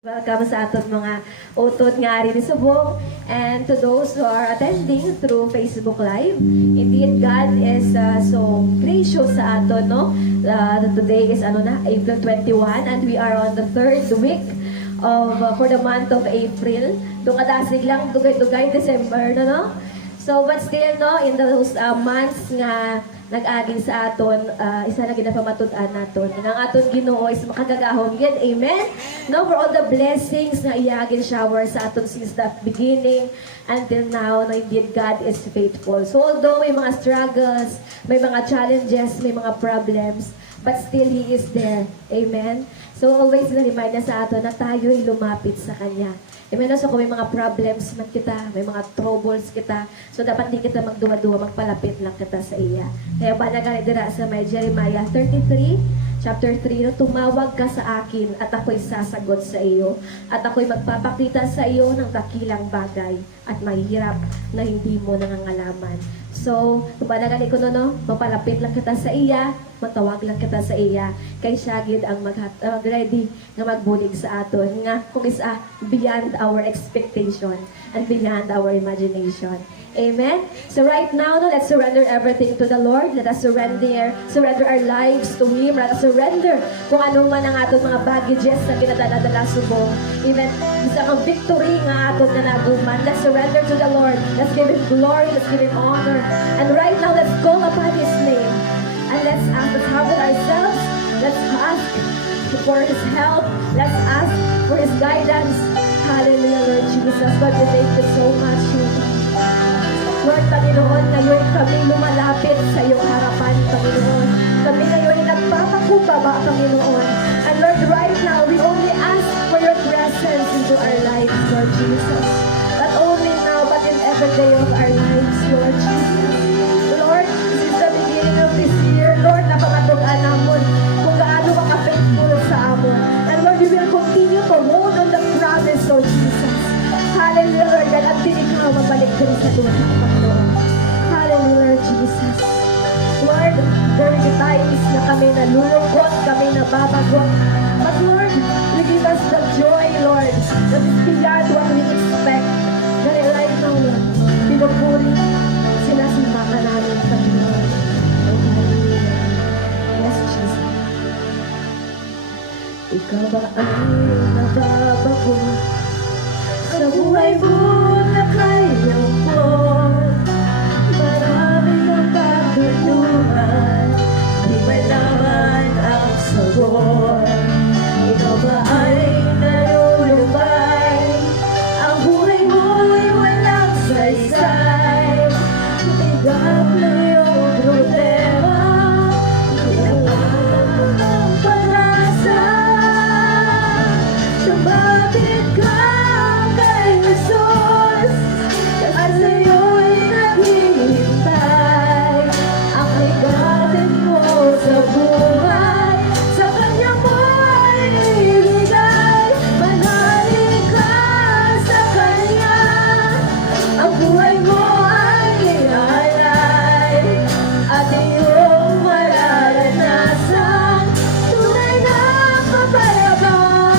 Welcome sa ating mga utod nga rin subong and to those who are attending through Facebook Live. Indeed, God is so gracious sa aton, no? Today is April 21 and we are on the third week of for the month of April. Dukadasig lang, dugay-dugay December, no? So, but still, no, in those months nga nag-aging sa aton, isa na ginapamatudan naton. Ang aton Ginoo is makagagahom yun. Amen? No, for all the blessings na iaging shower sa aton since the beginning until now, no, indeed, God is faithful. So, although may mga struggles, may mga challenges, may mga problems, but still He is there. Amen? So, always na-remind niya sa aton na tayo'y lumapit sa Kanya. Amen. So kung may mga problems man kita, may mga troubles kita, so dapat di kita magduwa-duwa, magpalapit lang kita sa iya. Kaya ba nagalidira sa may Jeremiah 33, chapter 3, no, tumawag ka sa akin at ako'y sasagot sa iyo at ako'y magpapakita sa iyo ng dakilang bagay at mahirap na hindi mo nangangalaman. So, kung ba nagali ko no, mapalapit lang kita sa iya, matawag lang kita sa iya, kay Shagid ang mag-ready na magbulig sa aton, nga kung isa beyond our expectation and beyond our imagination. Amen? So right now, no, let's surrender everything to the Lord. Let us surrender our lives to Him. Let us surrender kung ano man ang aton mga baggages na kinadala-dala subong. Even isang victory nga aton na naguman. Let's surrender to the Lord. Let's give Him glory. Let's give Him honor. And right now, let's call upon His name. And let's ask, let's humble ourselves. Let's ask for His help. Let's ask for His guidance. Hallelujah, Lord Jesus. Lord, we thank you so much, Lord Panginoon, ngayon kami lumalapit sa iyong harapan, Panginoon. Kami ngayon ay nagpapakumbaba, Panginoon. And Lord, right now, we only ask for your presence into our lives, Lord Jesus. Not only now, but in every day of our lives, Lord Jesus. Lord, since the beginning of this year, Lord, napamatugan namon kung gaano ka ka-faithful sa amon. And Lord, we will continue to hold on the promise, Lord Jesus. Hallelujah, Lord God, at di ikaw magbalik din sa duwa ng Panginoon. Hallelujah, Lord Jesus. Lord, there will be times na kami nalulungkot, kami nababagot. But Lord, you give us the joy, Lord, that is beyond what we expect. Dahil right now, Lord, pinupuri, sinasamba ka namin, Panginoon. Oh, hallelujah. Yes, Jesus. Ikaw ba ay nababago sa buhay mo na kayang po? Marami ng pagtulungan, di malaman ang sabor. Ikaw ba ay nalulubay? Ang buhay mo'y walang saysay. Bigat na iyong problema, kailangan mo ng pag-asa. Lumapit ka kay Jesus, at sa'yo'y naghihintay. Ang ligatin mo sa buhay, sa Kanya mo ay ibigay. Manalig ka sa Kanya, ang buhay mo ay ialay, at iyong mararanasan tunay na kapayapaan.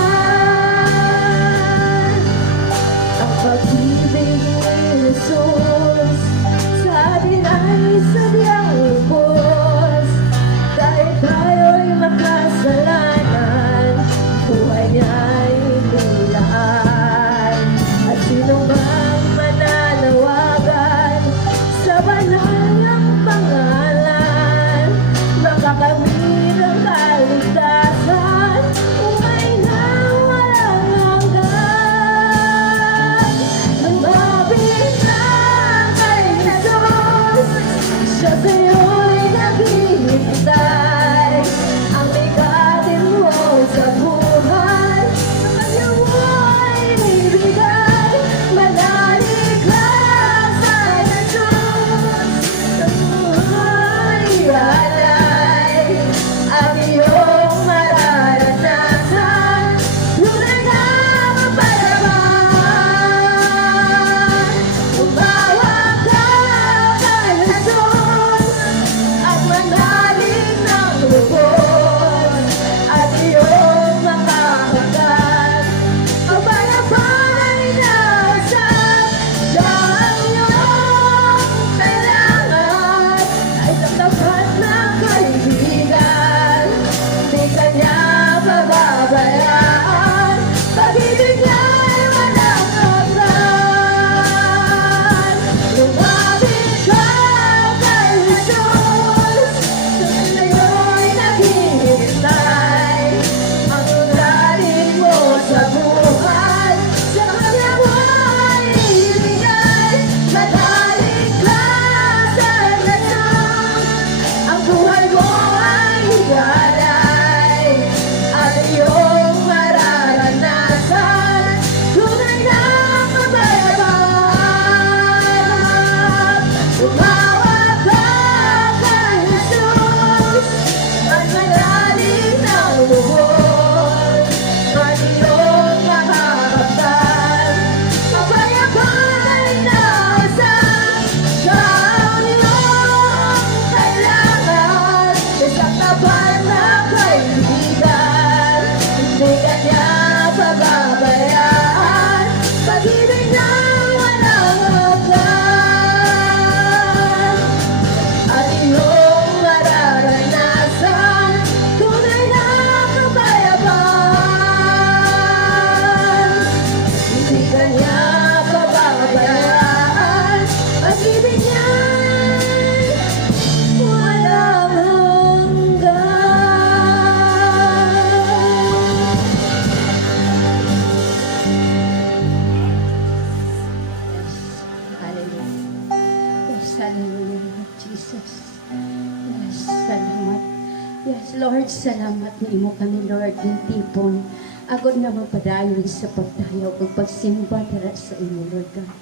Lord, salamat ni imo kami, Lord, ng tipon. Agod nga magpadayon sa pagdayaw, pagsimba dara sa imo, Lord God.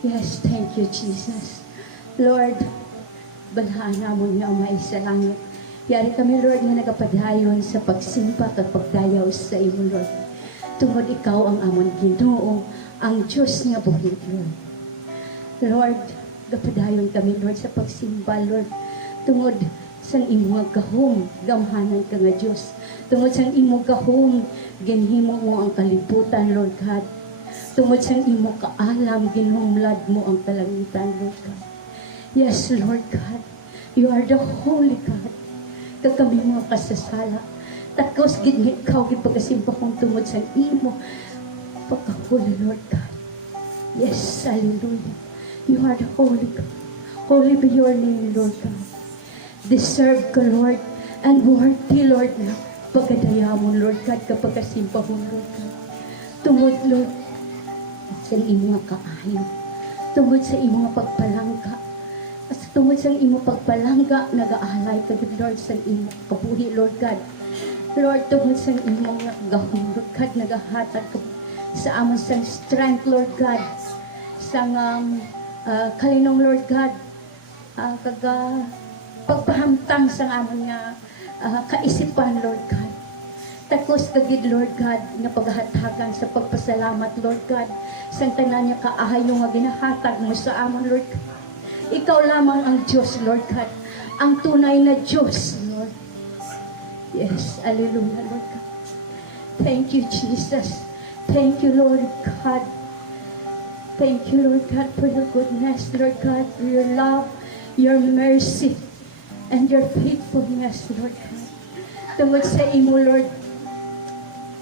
Yes, thank you, Jesus. Lord, balhaan namon nga umay sa langit. Yari kami, Lord, nga nagapadayon sa pagsimba at pagdayaw sa imo, Lord. Tungod ikaw ang amon Ginoo, ang Diyos nga buhi, Lord. Lord, gapadayon kami, Lord, sa pagsimba, Lord. Tungod sang imo nga gahom, gamhanan ka nga Diyos. Tungod sang imo gahom, ginhimo mo ang kalibutan, Lord God. Tungod sang imo kaalam, ginhumlad mo ang kalangitan, Lord God. Yes, Lord God, you are the holy God. Kag kami mga kasasala. Takos gid nga ikaw gid pagasimba kong tungod sang imo pagkahuli, Lord God. Yes, hallelujah. You are the holy God. Holy be your name, Lord God. Deserve ka, Lord, and worthy, Lord, na pagkadaya mo, Lord God, kapag kasimpa mo, Lord God. Tungod, Lord, sa imo nga kaayo. Tungod sa imo nga pagpalangga. At tungod sa imo pagpalangga, nag-aalay ka, Lord, sa imo kabuhi, Lord God. Lord, tungod sa imo nga gahong, Lord God, nagahatag ka sa amon sang strength, Lord God. Sang kalinong, Lord God, pagpahamtang sa amon nga kaisipan, Lord God. Takos kagid, Lord God, nga paghatagan sa pagpasalamat, Lord God, sa tanan niya kaahayo nga ginahatag mo sa amon, Lord God. Ikaw lamang ang Diyos, Lord God, ang tunay na Diyos, Lord. Yes, hallelujah, Lord God. Thank you, Jesus. Thank you, Lord God. Thank you, Lord God, for your goodness, Lord God, for your love, your mercy, and your faithfulness, Lord God. Tungod sa imo, Lord,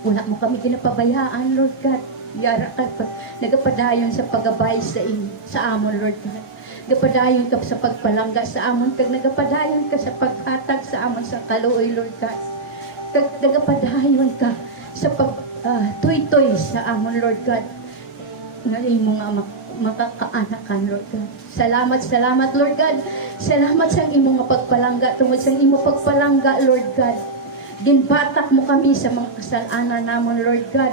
wala mo kami ginapabayaan, Lord God. Yara ka, nagapadayon sa paggabay sa amon, Lord God. Nagapadayon ka sa pagpalangga sa amon, kag nagapadayon ka sa paghatag sa amon sa kaluoy, Lord God. Kag nagapadayon ka sa pagtuy-toy sa amon, Lord God. Nga imo nga makakaanakan, Lord God. Salamat, Lord God. Salamat sa imo nga pagpalangga. Tungod sa imo pagpalangga, Lord God. Ginbatak mo kami sa mga kasalanan namon, Lord God.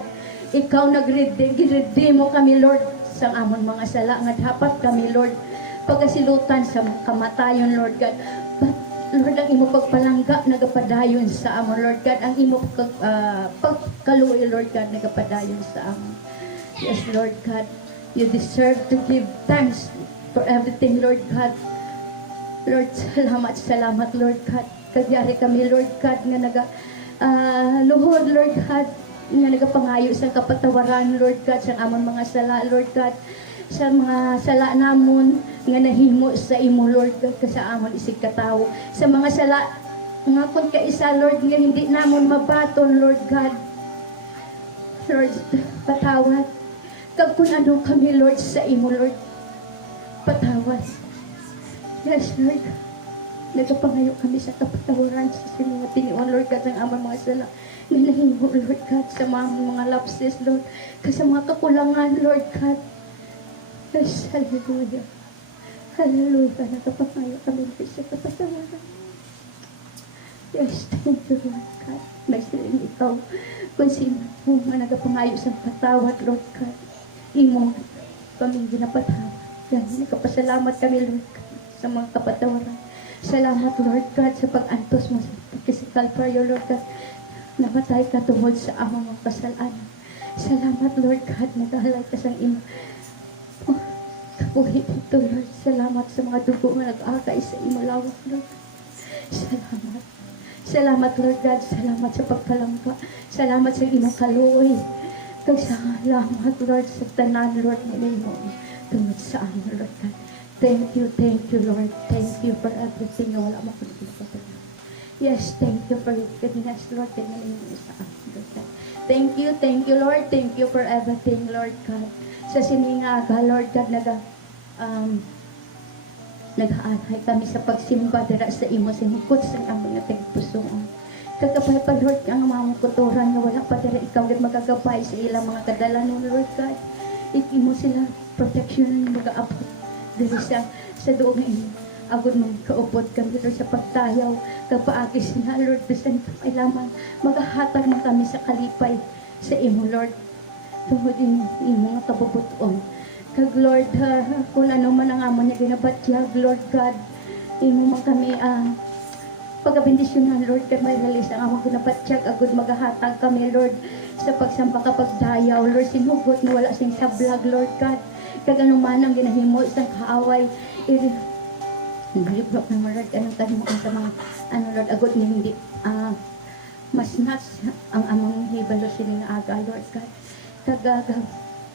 Ikaw nagredeem mo kami, Lord, sa amon mga sala nga dapat kami, Lord, pagasilutan sa kamatayon, Lord God. But, Lord, ang imo pagpalangga nagapadayon sa amon, Lord God. Ang imo pagkaluoy, Lord God, nagapadayon sa amon. Yes, Lord God. You deserve to give thanks for everything, Lord God. Lord, salamat, Lord God. Kagyari kami, Lord God, nga luhod, Lord God, nga nagapangayo sa kapatawaran, Lord God, sa amon mga sala, Lord God, sa mga sala namon nga nahimo sa imo, Lord God, sa amon isig katawo, sa mga sala nga kun kaisa, Lord, nga hindi namon mabaton, Lord God. Lord, patawad. Kag kung ano kami, Lord, sa imo, Lord, patawad. Yes, Lord. Nagapangayo kami sa kapatawaran sa mga tiniwan, Lord God, ng amang mga sala. Nilahimo, Lord God, sa mga lapses, Lord, kasi sa mga kakulangan, Lord God. Yes, hallelujah. Hallelujah. Nagapangayo kami sa kapatawaran. Yes, thank you, Lord God. Nagsiling ikaw kung sino mo nga nagapangayo sa patawad, Lord God. Imo kami ginapatawad. Yan, nagkapasalamat kami, Lord God, sa mga kapatawaran. Salamat, Lord God, sa pag-antos mo sa physical prayer, Lord God. Namatay ka tungod sa amang mga kasalanan. Salamat, Lord God, nag-ahalay ka sa imo. Oh, kabuhi dito, Lord. Salamat sa mga dugo nga nag-akay sa imo lawak, Lord. Salamat. Salamat, Lord God. Salamat sa pagkalangka. Salamat sa imo kaluoy. Kag salamat, Lord, sa tanan, Lord, na imo tungod sa amin, Lord God. Thank you, Lord. Thank you for everything na wala mo kung ito. Yes, thank you for your goodness, Lord. Tingnan mo sa akin, Lord God. Thank you, Lord. Thank you for everything, Lord God. Sa siningaga, Lord God, nag-aanay kami sa pagsimba dira sa imo sa hukot sa among nga tigpusoon. Kagabay pa, Lord, ang mga kuturan nga wala pa dira ikaw gid magagabay sa ilang mga kadalanon, Lord God. Imo sila protection mag-aabot diri sa doong imo. Agod mong kaupod kami Lord sa pagtayaw. Kapaagis na Lord, bisan kailangan maghahatag na kami sa kalipay sa imo Lord. Tungod yung mga kabubuton. Kag Lord, kung ano man ang amon niya ginabatyag, Lord God, imo man kami pagabindisyonan, Lord, kay may release ang among ginabatyag, agud maghahatag kami, Lord, sa pagsamba kapag dayaw, Lord, sinugot na wala sing sablag, Lord God, kag ano man ang ginahimo, isang kaaway, nilibok na mo, Lord, anong kanimuan sa mga, Lord, agud na hindi, mas nas ang among hibalo sila na aga, Lord God, kag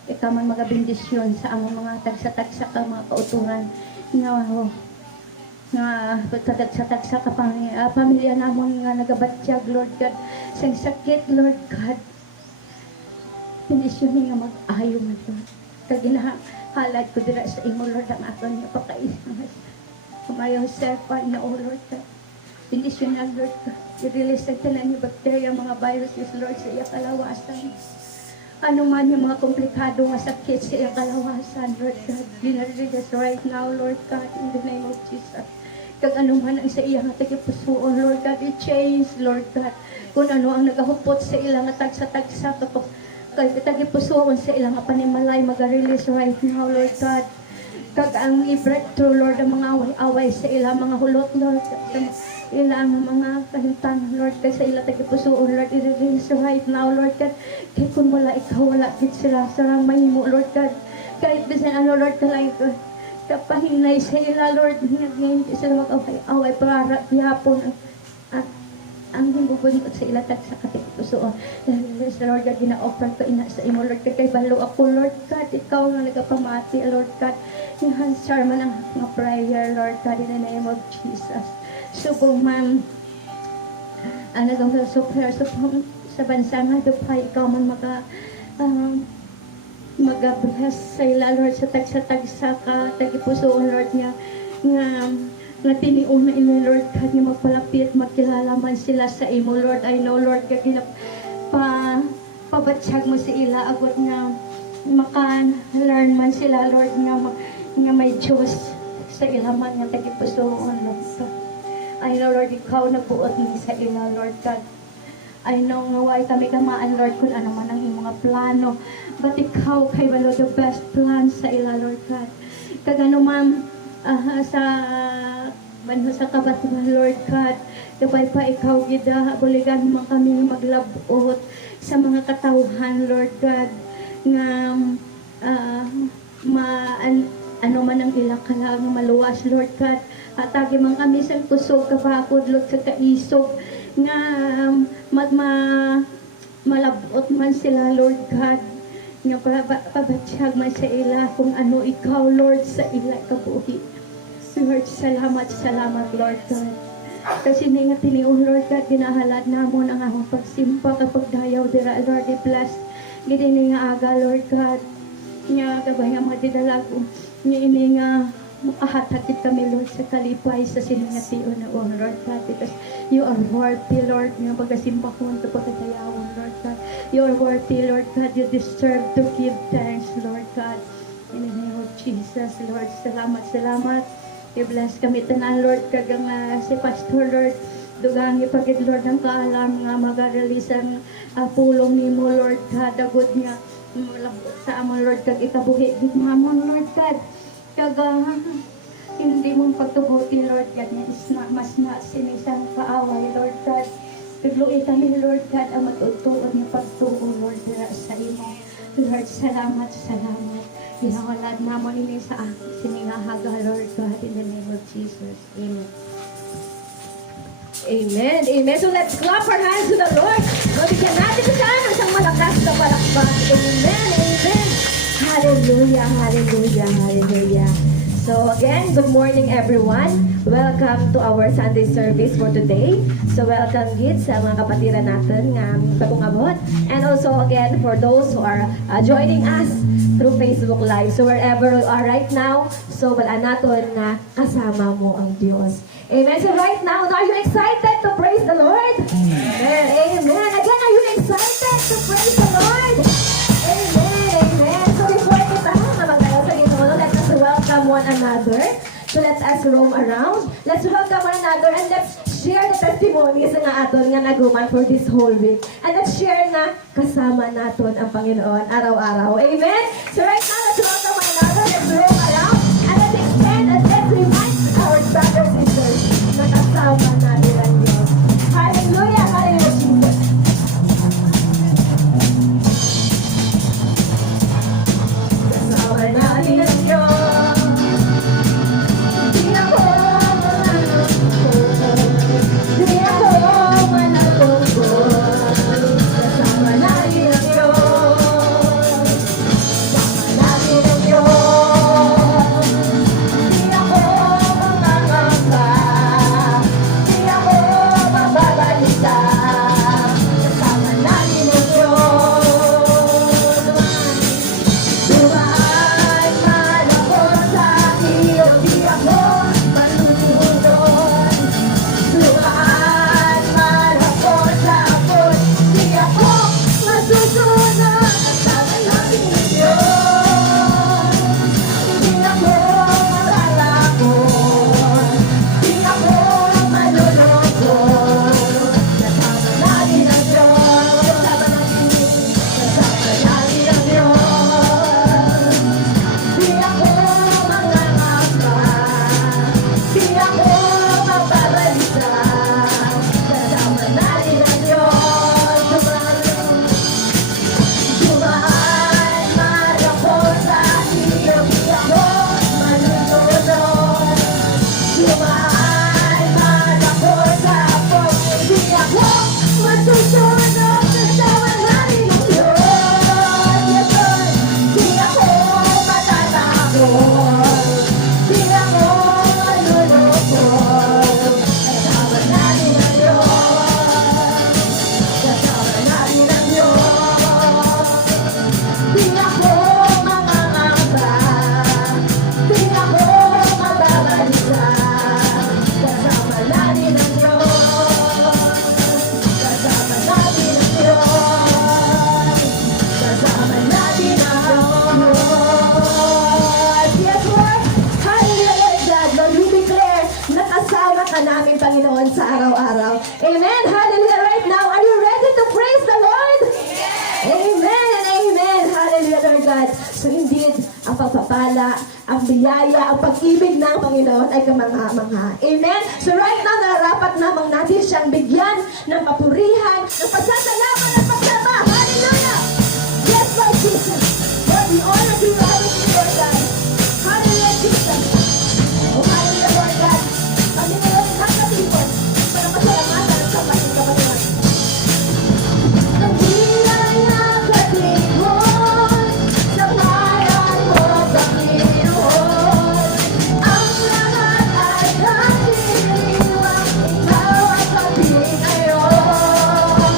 ikaw man magabindisyon sa among mga tagsa-tagsa ka mga kauturan nga tagsa-tagsa ka pamilya namon nga nagabatyag Lord God sa sakit Lord God bindisyon nga mag-ayo man Lord kag ginahalad ko dira sa imo Lord ang aton nga pagkaismas kumayo serpan na oh Lord God bindisyon na Lord God i-release ang tanan ni bacteria mga viruses Lord sa iya kalawasan ano man yung mga komplikado nga sakit sa iyang kalawasan, Lord God. Dinariligas right now, Lord God, in the name of Jesus. Kag ano man ang sa iyang tagipusoon, Lord God, i-change, Lord God. Kung ano ang nagahupot sa ilang tagsa-tagsa, kag tagipusoon sa ilang panimalay, mag-release right now, Lord God. Kag ang i-breakthrough, Lord, ang mga away-away sa ilang mga hulot, Lord God. Ilang mga kahintang, Lord, kay sa ilang tagipusoon, Lord, i-release right now, Lord God. Kaya kung wala ikaw, wala din sila, sarang mahimo, Lord God. Kahit bisan ano, Lord, kalay ko, kapahinay sa ila, Lord, ngayon sila mag-away, para yapon ang himbubunot sa ila sa katipusoon. Dahil sa Lord God, gina-offer ko ina sa imo, Lord God, kay balo ako, Lord God, ikaw nga nagapamati, Lord God. Yung answer man ang mga prayer, Lord God, in the name of Jesus. Subong man, nagawin sa prayer, sa bansa nga, dupay, ikaw man mag-bless sa ila, Lord, sa tagsa-tagsa ka, tagipusoon, Lord, nga tiniuna imo, Lord, God, nga magpalapit, magkilala man sila sa imo, Lord. I know, Lord, God, pabatsyag mo sa ila, agad nga maka-learn man sila, Lord, nga may Diyos sa ila man, nga tagipusoon, Lord, God. I know, Lord, ikaw nagbuot mo sa ila, Lord, God. I know nga why kami kamaan, Lord, kung ano man ang iyong mga plano. But ikaw kay balo the best plan sa ila, Lord God. Kag ano man sa kabatuhan, Lord God. Kapay pa ikaw gida, buligan mo kami maglabot sa mga katawhan, Lord God. Nga ano man ang ilang kalang maluwas, Lord God. Atagi man kami sa kusog, kapakod, Lord, sa kaisog. Nga malabot man sila, Lord God. Nga pabatsyag man sa ila kung ano ikaw, Lord, sa ila kabuhi. Lord, salamat, Lord God. Kasi nga tiniun, Lord God, ginahalad na mo ang akong pagsimpa kapag dayaw dira, Lord, i-bless. Gini nga aga, Lord God. Nga kabay nga mga didalago. Nga ini nga makahatagid kami, Lord, sa kalipay sa siningatiyon na Lord God, because you are worthy, Lord, nga pagkasimpa ko ito pagkatayawon, Lord God. You are worthy, Lord God. You deserve to give thanks, Lord God. In the name of Jesus, Lord, salamat. I-bless kami tanan, Lord, kagang si Pastor, Lord, dugang ipagid, Lord, ng kaalam nga mag-release ang pulong ni mo, Lord God, agod nga malabot sa amon, Lord, kag ikabuhi din mo amon, Lord God, kag hindi mong pagtubuti, Lord God, nga isna, mas na sinisang kaaway, Lord God, pagluin kami, Lord God, ang matutuon ng pagtuon, Lord, sa imo. Lord, salamat. Ginawalad namon ini sa akin, siningahaga, Lord God, in the name of Jesus. Amen. Amen. So let's clap our hands to the Lord. Mabigyan natin siya ng isang malakas na palakpak. Amen. Hallelujah. So again, good morning everyone. Welcome to our Sunday service for today. So welcome gid sa mga kapatiran natin nga pagkungabot. And also again for those who are joining us through Facebook Live. So wherever you are right now, so wala naton nga kasama mo ang Diyos. Amen. So right now, are you excited to praise the Lord? Amen. Again, are you excited to praise the Lord? Amen. So before kita magayo sa Ginoo, let us welcome one another So let us roam around. Let's welcome one another and let's share the testimonies nga aton nga naguman for this whole week. And let's share na kasama naton ang Panginoon araw-araw. Amen? So right now, let's welcome one another. Let's roam around. And let's extend and let's remind our brothers and sisters na kasama natin ang Diyos. Hallelujah! Hallelujah, Jesus! Kasama natin ang Diyos. Di ako Di ako manatungkol. Kasama natin ang Diyos. Kasama natin ang Diyos. Di ako mangangamba. Di ako mababalisa. Kasama natin ang Diyos. Dumaan man ako sa ilog, di ako malulunod. Dumaan man ako sa apoy, di ako masusunod. Kasama natin ang Diyos. Hindi ako malalakot, di ako malulungkot. Kasama natin ang Diyos. Kasama natin ang Diyos. Di ako mangangamba, di ako mababalisa. Kasama natin ang Diyos. Dumaan man ako sa ilog, di ako malulunod. Dumaan man ako sa apoy, di ako masusunod. Kasama natin ang Diyos. Yes, Lord. Di ako matatakot, di ako malulungkot. Kasama natin ang Diyos. Kasama natin ang Diyos. Di ako mangangamba, di ako mababalisa. Kasama natin ang Diyos. Kasama natin ang Diyos. Kasama natin ang Diyos. Yes, Lord. Hallelujah, Lord God. Lord, we declare na kasama ka namin, Panginoon, sa araw-araw. Amen. Hallelujah. Right now, are you ready to praise the Lord? Amen and amen. Hallelujah, Lord God. So indeed, ang pagpapala, ang biyaya, ang pag-ibig ng Panginoon ay kamangha-mangha. Amen. So right now, nararapat namang natin siyang bigyan ng papurihan, ng pasasalamat at pagsama. Hallelujah. Yes, Lord Jesus. Lord, we honor you, Lord God. Hallelujah, Jesus. Oh, hallelujah, Lord God. Panginoon, kakatipon, para masalamatan sa Panginoon. Ang biyaya katipon, sa ngalan mo, Panginoon. Ang lahat ay nagdiriwang, ikaw ang kami ngayon.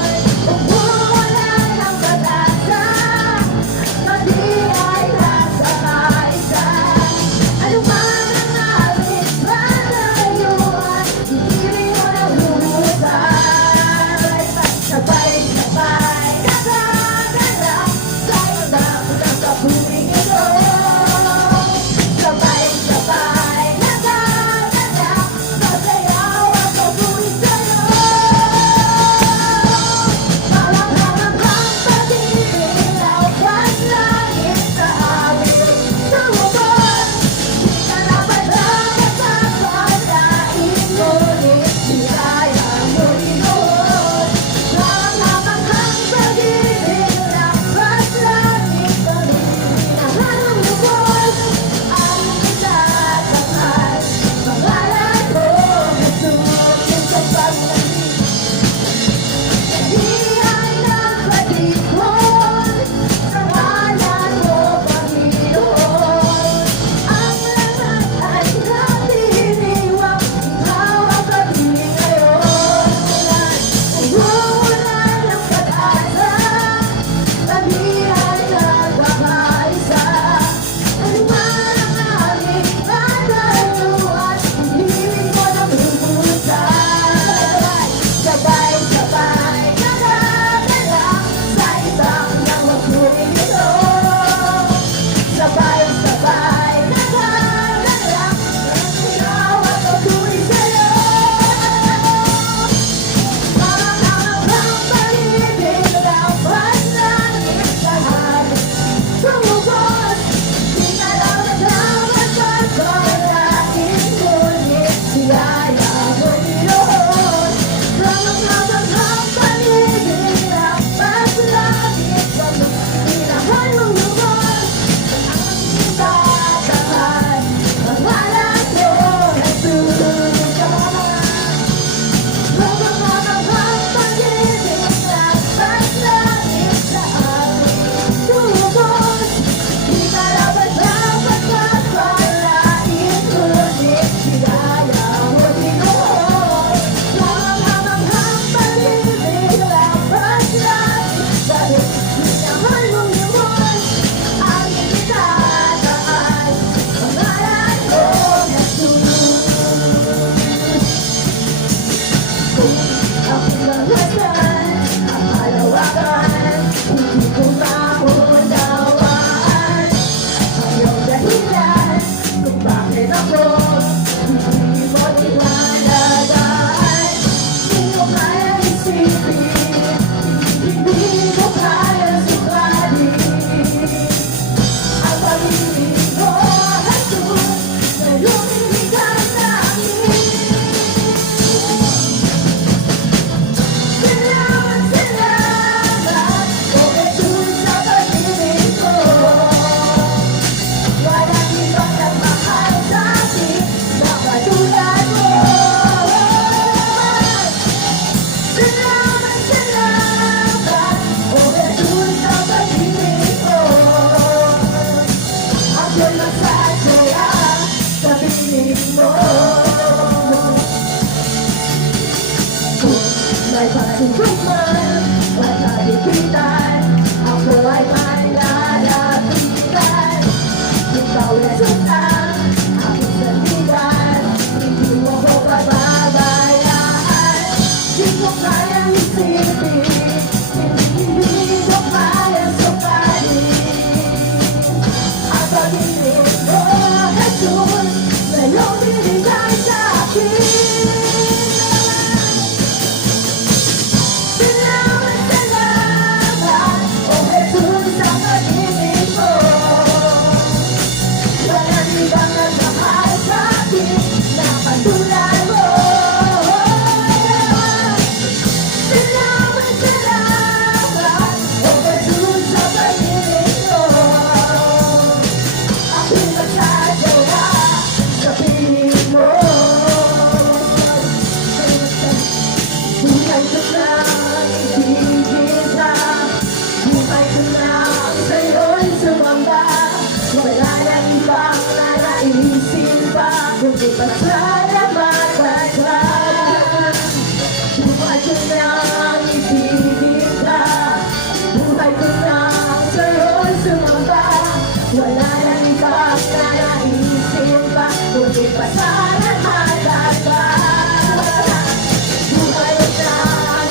Buhay na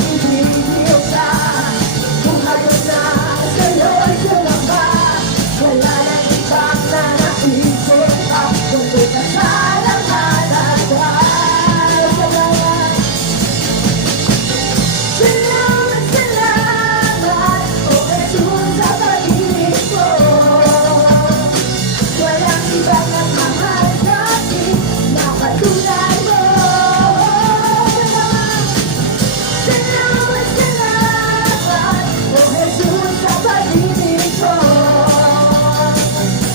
ibigay ka, buhay na sa'yo'y sumamba. Wala nang ibang nanaisip pa, kundi pasalamatan ka. Salamat, salamat, salamat, O Jesus, sa pag-ibig mo. Walang ibang nagmamahal sa'kin na katulad mo. Salamat, salamat, O Jesus, sa pag-ibig mo.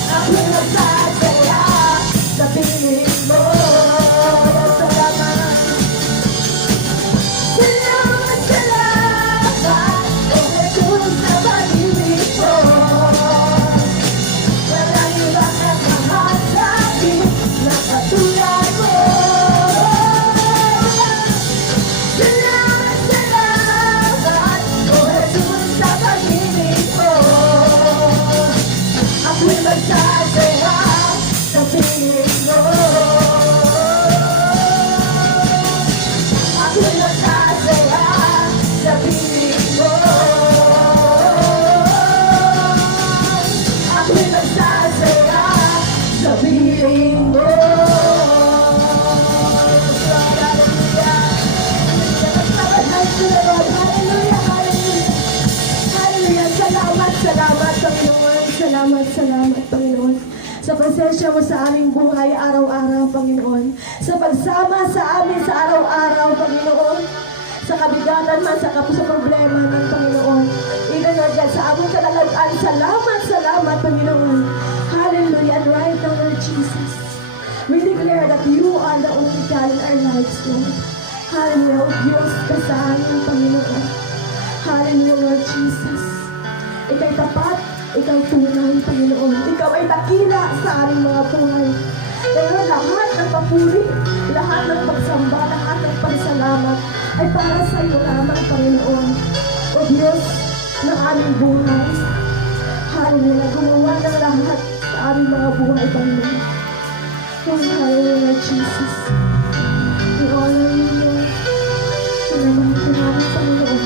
Ako'y nagsasaya sa piling mo. Salamat, salamat, salamat, O Jesus, sa pag-ibig mo. Walang ibang nagmamahal sa'kin na katulad mo. Salamat, salamat, O Jesus, sa pag-ibig mo. Ako'y magsasaya sa piling mo. Ako'y magsasaya sa piling mo. Ako'y magsasaya sa piling mo. Hallelujah, hallelujah. Hallelujah. Salamat, salamat, Panginoon. Salamat, salamat, Panginoon. Sa presensya mo sa aming buhay araw-araw, Panginoon. Sa pagsama sa amin sa araw-araw, Panginoon. Sa kabigatan man, sa problema ng Panginoon. Even Lord God, sa aming kalalagaan, salamat, salamat, Panginoon. Hallelujah. And right now, Lord Jesus, we declare that you are the only God in our lives, Lord. Hallelujah, O Diyos, kasahan ng Panginoon. Hallelujah, Lord Jesus. Ika'y tapat, ika'y tunay, Panginoon. Ikaw ay dakila sa aming mga buhay. Kaya lahat ng papuri, lahat ng pagsamba, lahat ng pagsalamat ay para sa iyo lamang, Panginoon. O Diyos ng aming buhay. Hallelujah, gumawa ng lahat sa aming mga buhay, Panginoon. Oh, hallelujah, Jesus. We honor you, Lord. Salamat ka namin, Panginoon.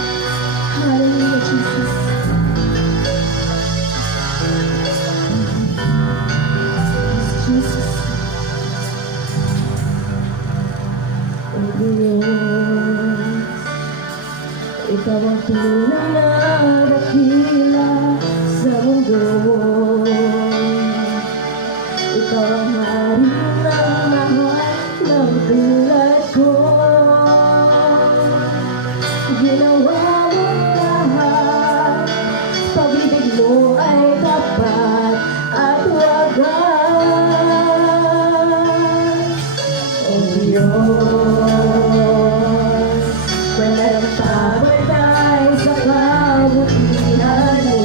Hallelujah, Jesus. Jesus. Oh, Diyos, ikaw ang tunay na dakila sa mundo. Ikaw ang hari ng lahat ng tulad ko. Ginawa mo lahat, pag-ibig mo ay tapat at wagas. O Diyos, walang pabatay sa kabutihan mo.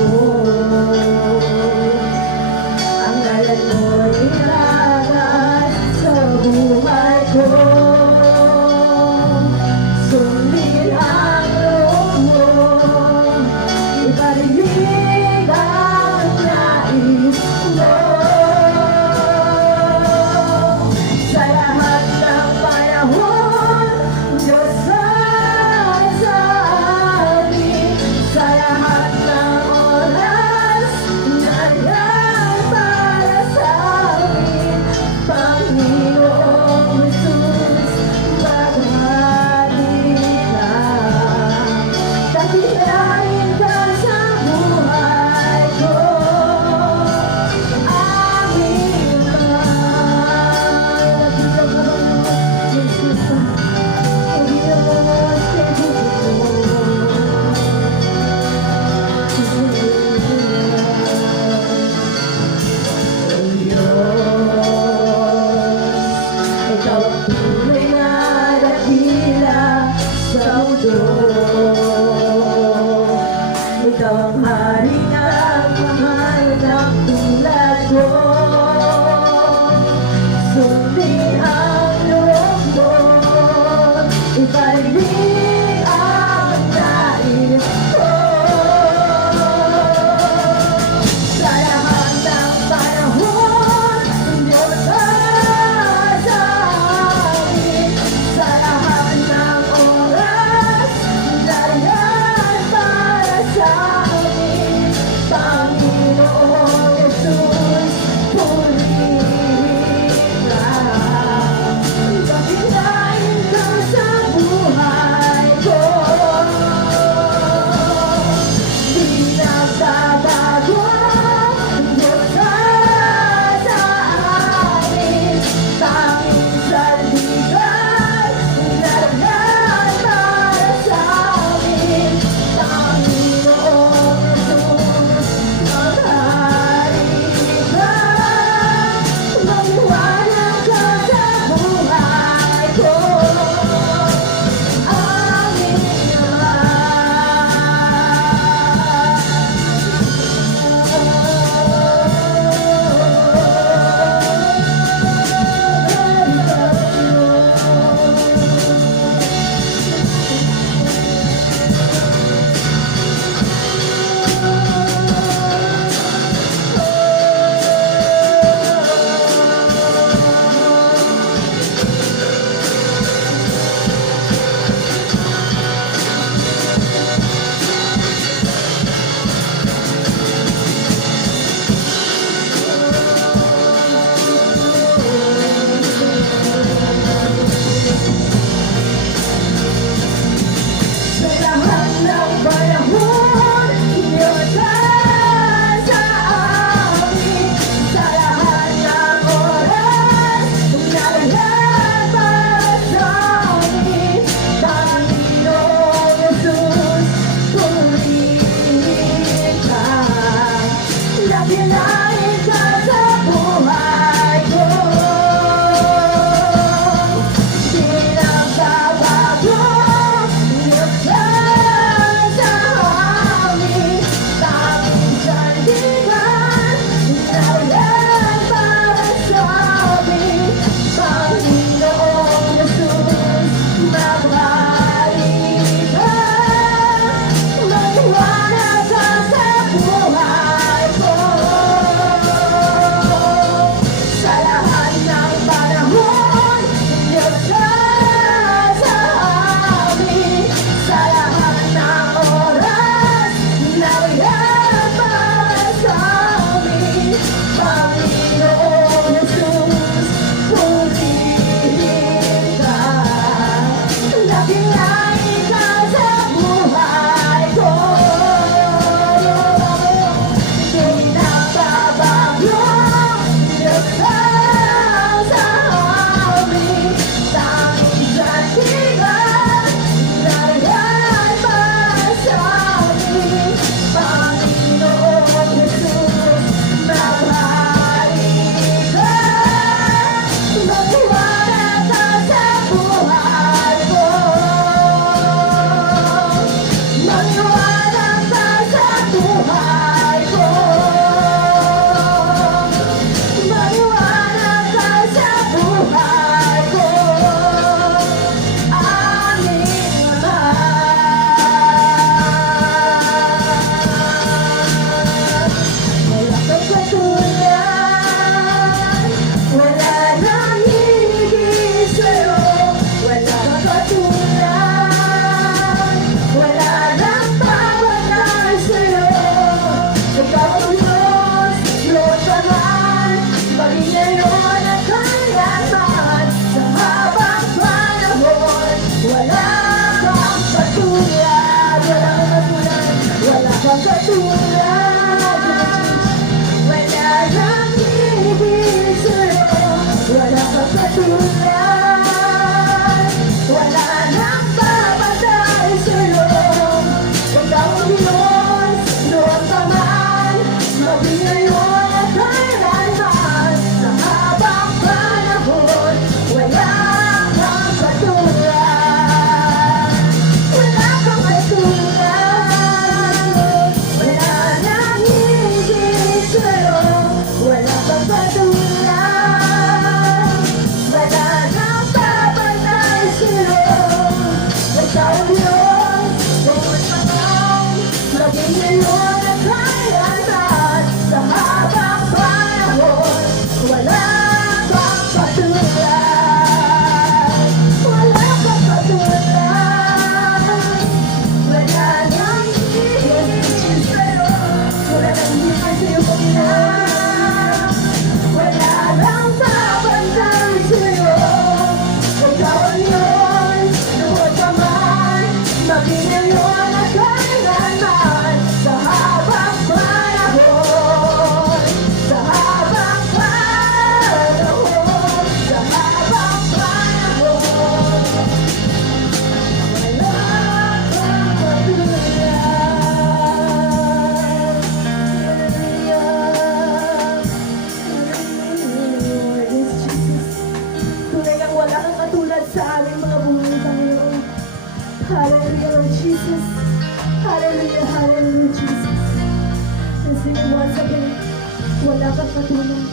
Wala kang katulad.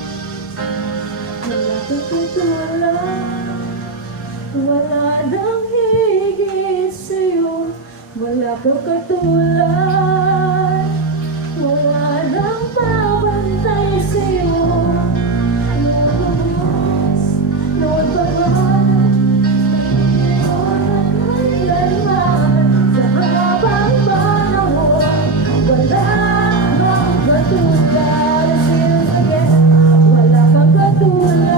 Wala kang katulad. Wala nang higit sa'yo. Wala kang katulad. Wala nang babantay sa'yo. Noon pa man, kailanman, sa habang panahon, wala kang katulad. Wala kang katulad.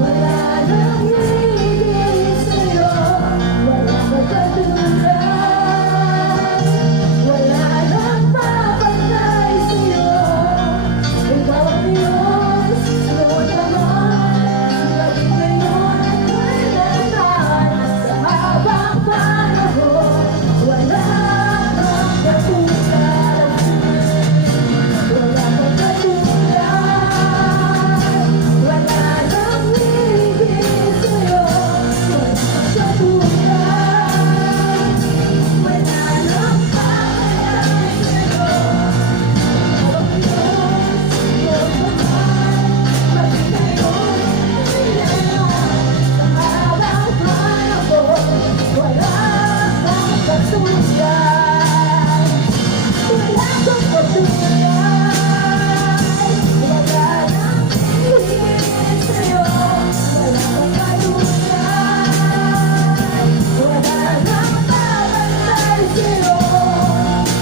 Wala nang higit sa'yo. Wala kang katulad. Wala nang babantay sa'yo. Ikaw ang Diyos, noon pa man, laging ngayon at kailanman, sa habang panahon, wala kang katulad. Wala kang katulad. Wala nang higit sa'yo. Wala kang katulad. Wala nang babantay sa'yo. Ikaw ang Diyos, noon pa man, maging ngayon at kailanman, sa habang panahon, wala kang katulad. Wala kang katulad. Wala nang higit sa'yo. Wala kang katulad. Wala nang babantay sa'yo.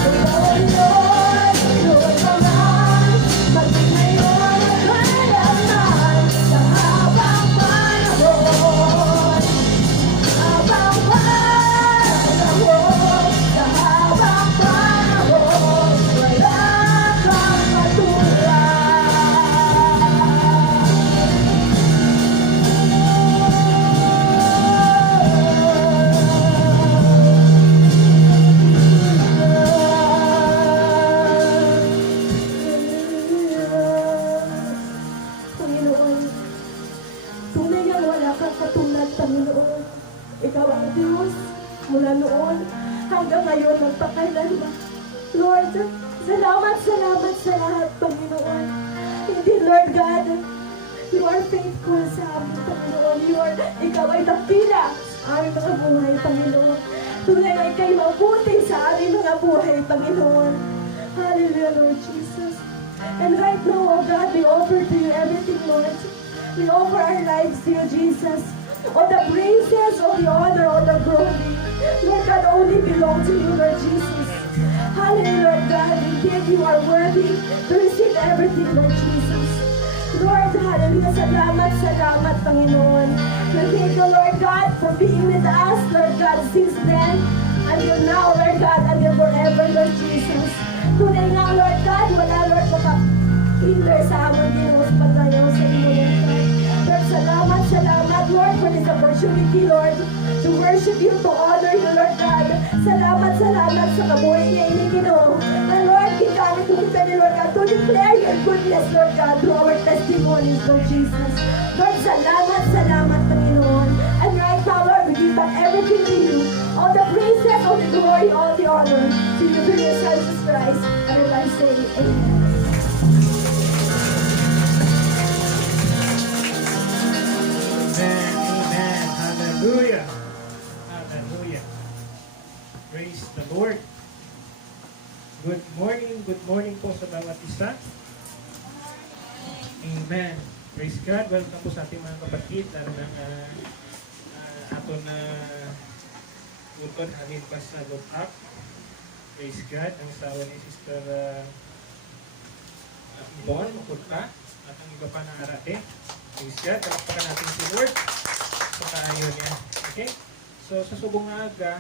Ikaw ang Diyos, noon pa man, maging ngayon at kailanman, sa habang panahon. Habang panahon, sa habang panahon, wala kang katulad. Panginoon, tunay nga wala kang katulad, Panginoon. Ikaw ang Diyos mula noon hanggang ngayon magpakailanman. Lord, salamat sa lahat, Panginoon. Indeed, Lord God, You are faithful sa amin, Panginoon. Ikaw ay dakila sa aming mga buhay, Panginoon. Tunay ay ikay mabuti sa aming mga buhay, Panginoon. Hallelujah, Lord Jesus. And right now, oh God, we offer to You everything, Lord. We offer our lives to You, Jesus. All the praises, all the honor, all the glory, Lord God, only belong to You, Lord Jesus. Hallelujah, Lord God. Indeed, You are worthy to receive everything, Lord Jesus. Lord, hallelujah, salamat, Panginoon. And thank You, Lord God, for being with us, Lord God, since then, until now, Lord God, until forever, Lord Jesus. Tunay nga, Lord God, wala, Lord, maka-hinder sa aming Diyos paglayaw sa Iyo, Lord God. Lord, salamat, Lord, for this opportunity, Lord, to worship You, to honor You, Lord God. Salamat sa kabuhay niya Ginoo. Na Lord, gigamit mo kita ni Lord God to declare Your goodness, Lord God, through our testimonies, Lord Jesus. Lord, salamat, Panginoon. And right now, Lord, we give back everything to You. All the praises, all the glory, all the honor to You, through Your Son, Jesus Christ. Everybody say, Amen. Amen. Hallelujah. Hallelujah. Praise the Lord. Good morning po sa bawat isa. Amen. Praise God. Welcome po sa ating mga kapatid. Lalo ng aton na utod halin pa sa look up. Praise God. Ang asawa ni Sister Bon, mukod pa. At ang iba pa na arate. Praise God. Kalakpakan natin si Lord sa kaayo niya. Okay? So, sa subong nga aga,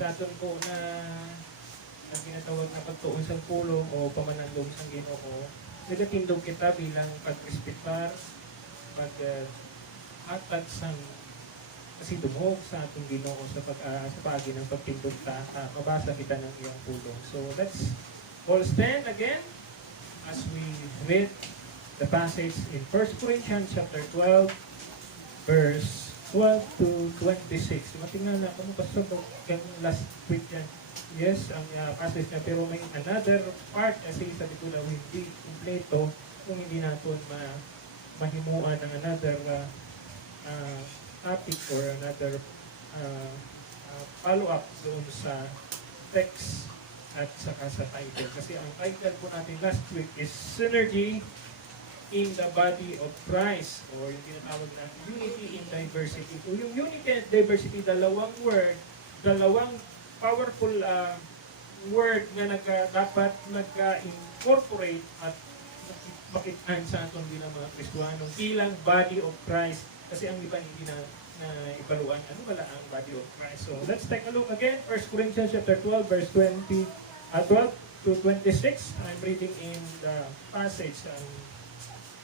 sa aton po na ang ginatawag na pagtuon sa pulong o pamanandong sa Ginoo, nagatindog kita bilang pag-respetar, pag-atag sa kasidumog sa atong Ginoo sa pagi ng pagtindog ta, mabasa kita ng iyong pulong. So, let's all stand again as we read the passage in 1 Corinthians chapter 12, verse 12 to 26. Matingnan na kung pasok ng last week yan. yes, ang passage niya, pero may another part kasi sabi ko na hindi kompleto kung hindi natin mahimuan ng another topic or another follow-up doon sa text at saka sa title. Kasi ang title po natin last week is Synergy in the Body of Christ, or yung tinatawag na Unity in Diversity. So yung Unity and Diversity, dalawang word, dalawang powerful word na dapat nag-incorporate at makitaan sa atin bilang mga Kristiyano bilang body of Christ. Kasi ang iba hindi na ibaluan ano wala ang body of Christ. So let's take a look again. 1 Corinthians chapter 12 verse 12 to 26. I'm reading in the passage.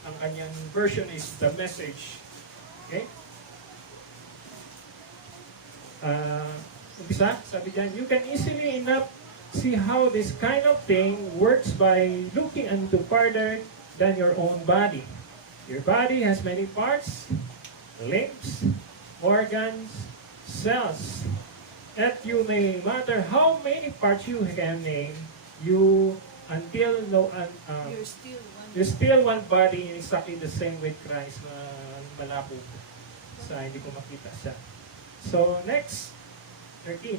Ang kanyang version is the Message. Okay? Umpisa, sabi dyan, you can easily enough see how this kind of thing works by looking into farther than your own body. Your body has many parts, limbs, organs, cells. And you may matter how many parts you can name, until you're still one body, exactly the same with Christ na malabo sa hindi ko makita siya. So next, 13.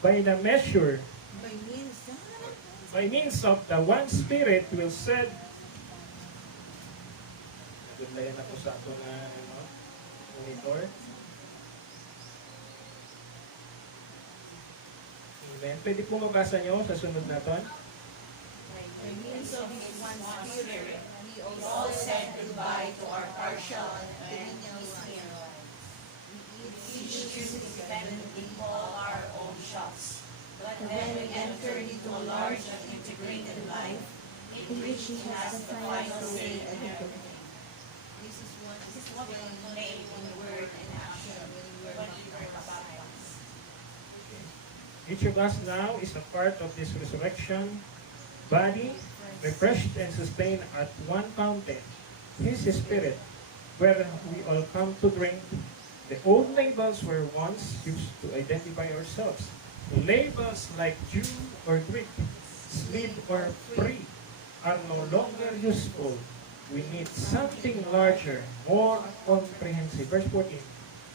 By means of the one Spirit will said, nagulayan ako sa ito na monitor. Amen. Pwede po mabasa nyo sa sunod na ito. By means of His one Spirit, He all said goodbye to our partial and His each chooses independently all our own shops. But when we enter into a large and integrated life, in which He has the final say in everything. This is what we name in word and action when we learn about us. Each of us now is a part of this resurrection body, refreshed and sustained at one fountain, His Spirit, where we all come to drink. The old labels were once used to identify ourselves. Labels like Jew or Greek, slave or free, are no longer useful. We need something larger, more comprehensive. Verse 14.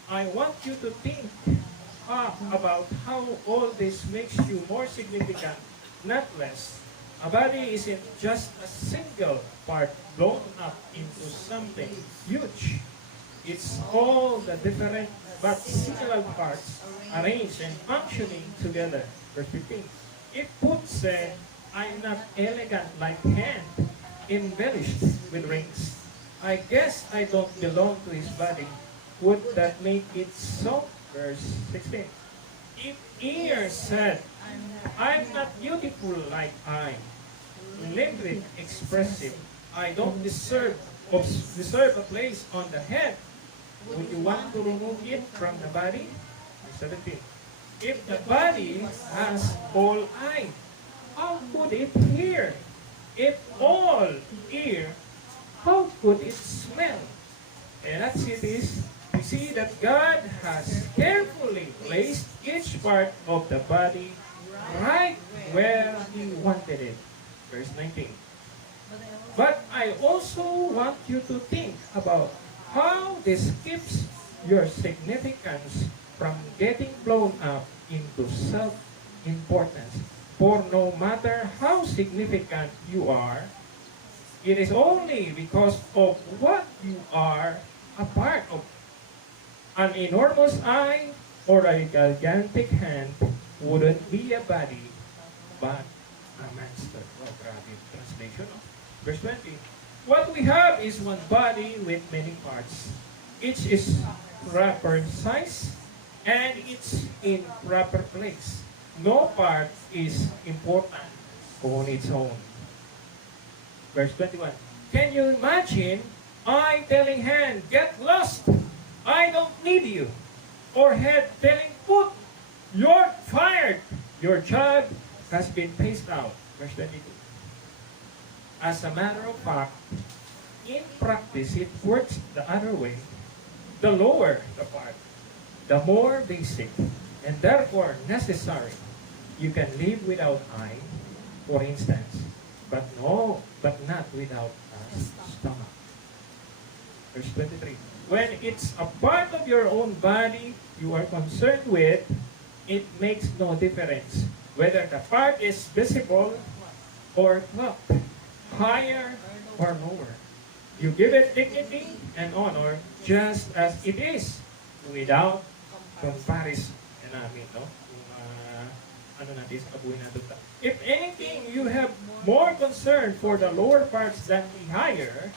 I want you to think about how all this makes you more significant, not less. A body isn't just a single part blown up into something huge. It's all the different but similar parts arranged and functioning together. Verse 15. If Booth said, I'm not elegant like hand, embellished with rings, I guess I don't belong to his body. Would that make it so? Verse 16. If ear said, I'm not beautiful like eye, lyric, expressive, I don't deserve a place on the head, would you want to remove it from the body? Verse 17. If the body has all eye, how could it hear? If all ear, how could it smell? And that's it is, we see that God has carefully placed each part of the body right where He wanted it. Verse 19. But I also want you to think about how this keeps your significance from getting blown up into self-importance. For no matter how significant you are, it is only because of what you are a part of. An enormous eye or a gigantic hand wouldn't be a body, but a monster. Oh, grabe translation. Verse 20. What we have is one body with many parts. Each is proper size and it's in proper place. No part is important on its own. Verse 21. Can you imagine eye telling hand, get lost, I don't need you? Or head telling foot, you're fired, your job has been phased out. Verse 22. As a matter of fact, in practice, it works the other way. The lower the part, the more basic, and therefore necessary, You can live without eye, for instance, but not without a stomach. Verse 23. When it's a part of your own body you are concerned with, it makes no difference whether the part is visible or not, higher or lower. You give it dignity and honor just as it is, without comparison. Yan namin, no? Yung, ano natin sa kabuhay natin. If anything, you have more concern for the lower parts than the higher.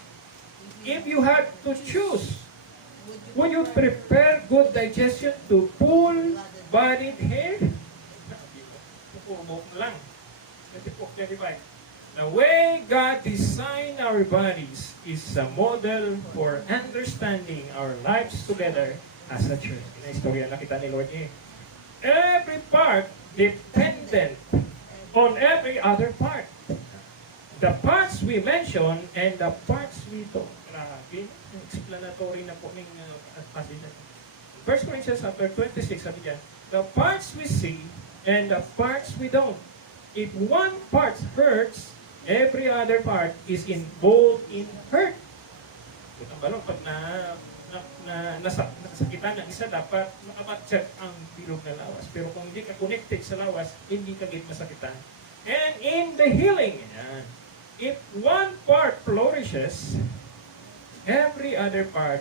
If you had to choose, would you prepare good digestion to full-bodied hair? Pupumok lang. 25. The way God designed our bodies is a model for understanding our lives together as a church. Ina-istorya na kita ni Lord eh. Every part dependent on every other part. The parts we mention and the parts we don't. Grabe, explanatory na po ng passage. 1 Corinthians chapter 26, sabi diyan, the parts we see and the parts we don't. If one part hurts, every other part is involved in hurt. Ang balong, pag nasakitan ng isa, dapat makamatchat ang bilog na lawas. Pero kung hindi ka connected sa lawas, hindi ka masakitan. And in the healing, yan, if one part flourishes, every other part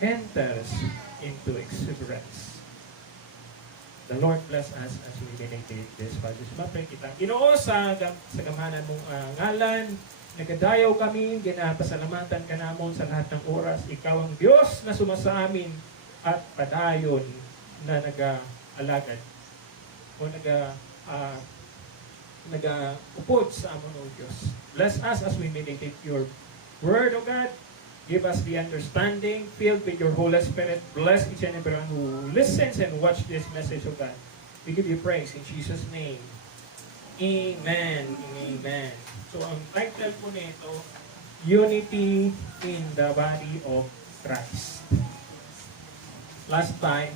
enters into exuberance. The Lord bless us as we meditate this passage. Mapray kita. Ginoo, sa gamanan mong ngalan, nagadayaw kami, ginapasalamatan ka namon sa lahat ng oras. Ikaw ang Diyos na sumasa amin at padayon na nag-alagad o nag-upod sa amon, O Diyos. Bless us as we meditate your word, O God. Give us the understanding, filled with your Holy Spirit. Bless each and everyone who listens and watch this message, O God. We give you praise in Jesus' name. Amen. Amen. So, ang title po nito, Unity in the Body of Christ. Last time,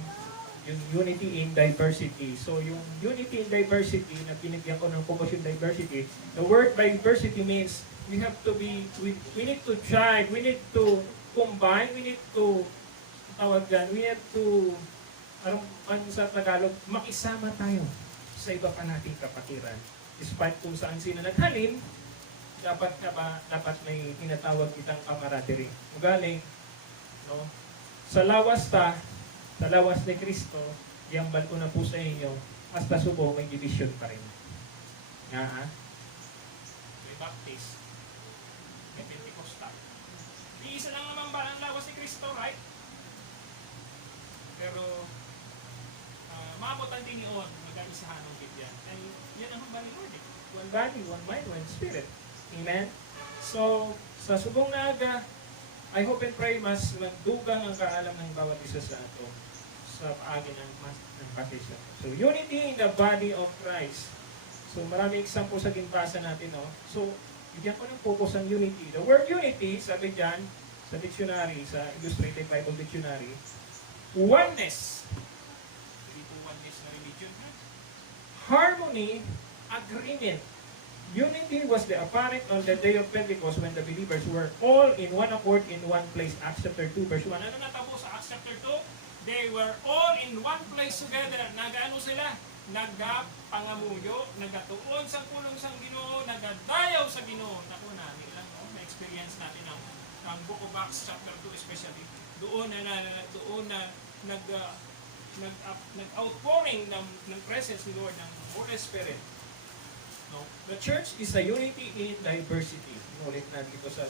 yung unity in diversity. So, yung unity in diversity, na pinigyan ko ng focus yung diversity, the word diversity means we need to try, we need to combine, we need to, we need to, sa Tagalog, makisama tayo sa iba pa nating kapatiran. Despite kung saan sila naghalin, dapat may tinatawag kitang camaraderie. Magaling, no? Sa lawas ni Kristo, iyambal ko na po sa inyo, hasta subo may division pa rin. Nga, may Baptist, may Pentecostal. Iisa lang naman ba ang lawas ni Kristo, right? Pero, maabot ang dinion, mag-aisahan ng Biblia. And yan ang hambali Lord eh. One body, one mind, one spirit. Amen? So, sa subong na aga, I hope and pray mas magdugang ang kaalam ng bawat isa sa ato sa paagi ng baptism. So, unity in the body of Christ. So, maraming example sa ginbasa natin, no? So, bigyan ko ng focus ang unity. The word unity, sabi dyan, sa dictionary, sa Illustrated Bible Dictionary, oneness. Hindi po oneness na religion, ha? Harmony, agreement. Unity was the apparent on the day of Pentecost when the believers were all in one accord in one place. Acts chapter 2 verse 1. Ano natabo sa Acts chapter 2? They were all in one place together. Nagaano sila? Nagapangamuyo, nagatuon sa pulong sang Ginoo, nagadayaw sa Ginoo. Naku na, lang na-experience natin ang Book of Acts chapter 2 especially. Doon na nag-outpouring ng presence ni Lord, ng Holy Spirit. No? The church is a unity in diversity. Inulit natin ito sa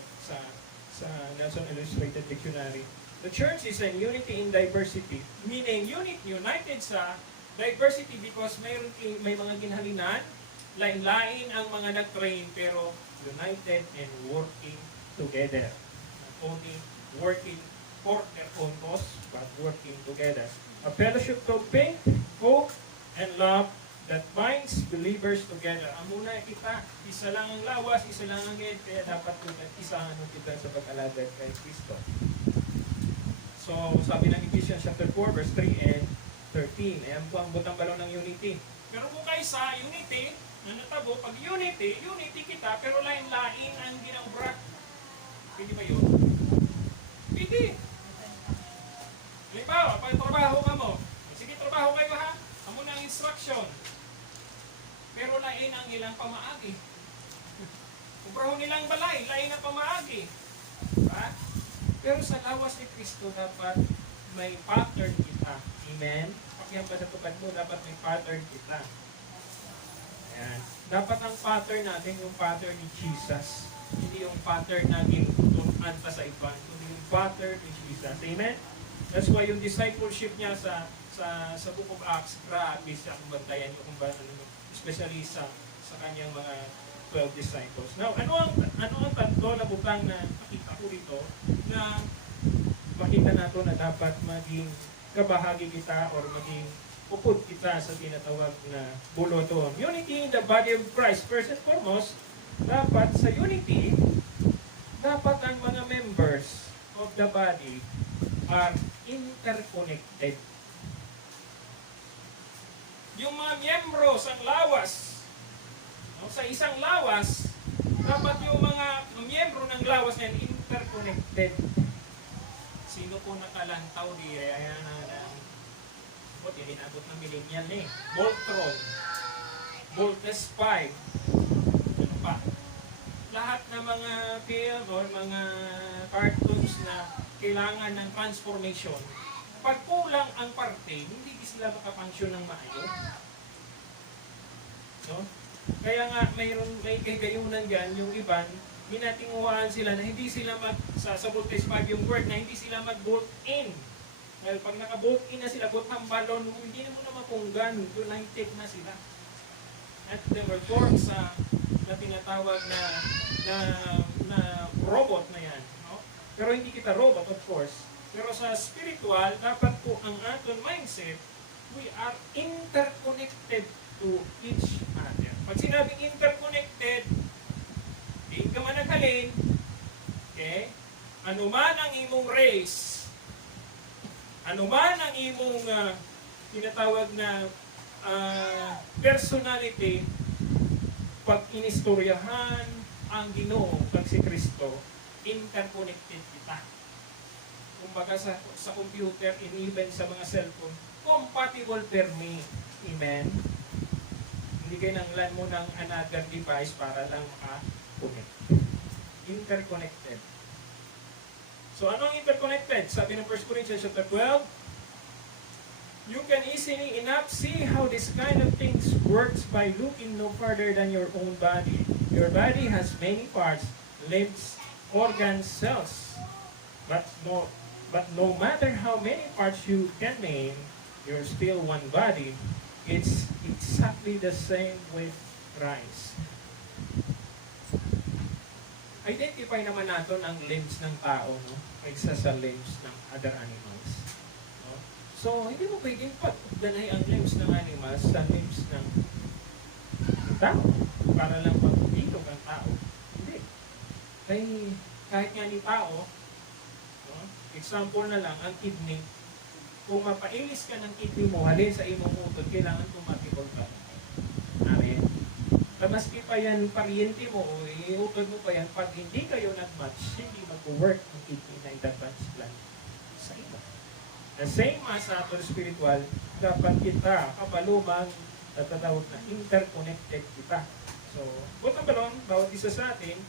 Nelson Illustrated Dictionary. The church is a unity in diversity, meaning united sa diversity because may mga ginhalinan, lain-lain ang mga nag-train, pero united and working together. Not only working for their own cause, but working together. A fellowship of faith, hope, and love that binds believers together. Ang muna kita, isa lang ang lawas, isa lang ang head, kaya dapat isahan kita sa pag-alagad kay Kristo. So, sabi ng Ephesians chapter 4, verse 3 and 13. Ayan po ang butang balon ng unity. Pero kung kaysa unity, na natabo, pag unity kita, pero lain-lain ang ginambra. Pwede ba yun? Pwede. Halimbawa, pag trabaho ka mo, sige, trabaho kayo ha, amo na ang instruction. Pero lain ang ilang pamaagi. Kubrahon nilang balay, lain ang pamaagi. Diba? Pero sa lawas ni Kristo, dapat may pattern kita. Amen? Pakyan pa sa tupad mo, dapat may pattern kita. Ayan. Dapat ang pattern natin yung pattern ni Jesus. Hindi yung pattern natin tutunan pa sa iba. Hindi yung pattern ni Jesus. Amen? That's why yung discipleship niya sa Book of Acts, grabe siya kung bantayan niyo kung ba, especially sa kanyang mga 12 disciples. Now, ano ang tanto na butang na nakita ko dito na makita nato na dapat maging kabahagi kita or maging upod kita sa tinatawag na buloton. Unity in the body of Christ. First and foremost, dapat sa unity, dapat ang mga members of the body are interconnected. Yung mga miyembro sa lawas, no, sa isang lawas, dapat yung mga miyembro ng lawas na interconnected. Sino po nakalantaw di ayan na what yun inabot ng millennial eh. Voltron, Voltes 5, ano pa? Lahat ng mga film or mga cartoons na kailangan ng transformation. Pag kulang ang parte, hindi sila makafunction ng maayos. No? Kaya nga may kagayunan dyan, yung iban, minatinguhaan sila na hindi sila sa Voltes 5 yung word na hindi sila mag-bolt in. Dahil pag naka-bolt in na sila, bolt ng balon, hindi na mo na mapunggan, united na sila. At they were born sa na tinatawag na robot na yan. No? Pero hindi kita robot, of course. Pero sa spiritual, dapat po ang aton mindset, we are interconnected to each other. Pag sinabing interconnected, di ka man naghalin, okay? Anuman ang imong race, anuman ang imong tinatawag na personality, pag inistoryahan ang Ginoo kag si Kristo, interconnected kita. Kumbaga sa computer and even sa mga cellphone, compatible per me. Amen? Hindi kayo nanglan mo ng another device para lang maka-connect. Interconnected. So ano ang interconnected? Sabi ng 1 Corinthians chapter 12, you can easily enough see how this kind of things works by looking no further than your own body. Your body has many parts, limbs, organs, cells. But no matter how many parts you can name, you're still one body. It's exactly the same with Christ. Identify naman natin ang limbs ng tao, no? Kaysa sa limbs ng other animals. No? So, hindi mo pwedeng pagdanay ang limbs ng animals sa limbs ng tao para lang pagbilog ang tao. Hindi. Kahit nga ni tao, no? Example na lang, ang kidney. Kung mapailis ka ng kidney mo, halin sa imong utod, kailangan compatible ka. Amen. Maski pa yan, pariente mo, o iutod mo pa yan, pag hindi kayo nag-match, hindi mag-work ang kidney na i-advance plan sa iba. The same as sa ato spiritual, dapat kita, kapalumang, tatawag na interconnected kita. So, butang balon, bawat isa sa atin,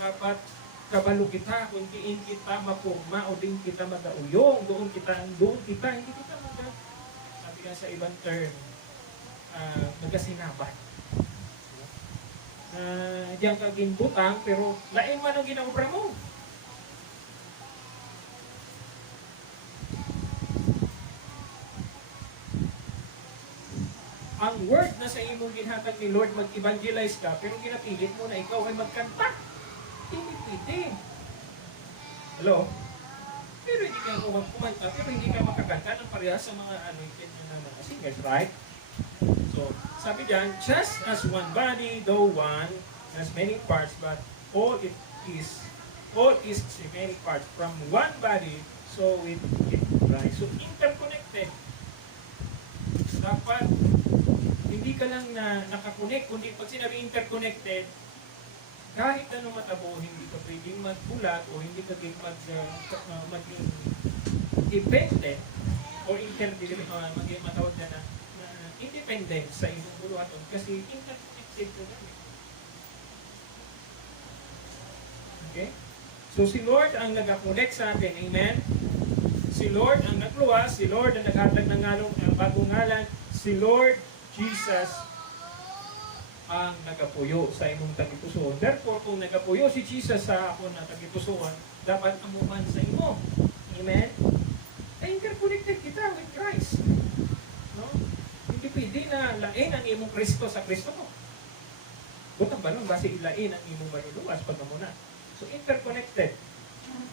dapat kabalo kita, kung kiin kita mapurma o din kita magauyong, doon kita, hindi kita sabi nga sa ibang term, magkasinabat. Diyan ka ginbutang, pero lain man ang ginagobra mo. Ang word na sa imong ginhatag ni Lord, mag-evangelize ka, pero ginapilit mo na ikaw ay magkanta. Hindi pwede. Hello? Pero hindi ka kumanta, pero hindi ka makakanta ng parehas sa mga anointed na mga singers, right? So, sabi diyan, just as one body, though one, has many parts, but all is many parts. From one body, so it right. So, interconnected. Dapat Hindi ka lang na nakakonect, kundi pag sinabi interconnected, kahit anong matabo, hindi ka pwedeng magbulat o hindi ka pwedeng maging dependent o maging matawag na independent sa iyong buluhaton kasi interconnected ka na. Okay? So si Lord ang nag-connect sa atin. Amen? Si Lord ang nagluwas, si Lord ang naghatag ng bagong ngalan, si Lord Jesus ang nagapuyo sa imong tagipusoon. Therefore, kung nagapuyo si Jesus sa ako na tagipusoon, dapat amuman sa imo. Amen? Ay, interconnected kita with Christ. No? Hindi pwede na lain ang imong Kristo sa Kristo mo. Butang ba nun? Basi ilain ang imong maluluwas pag muna. So, interconnected.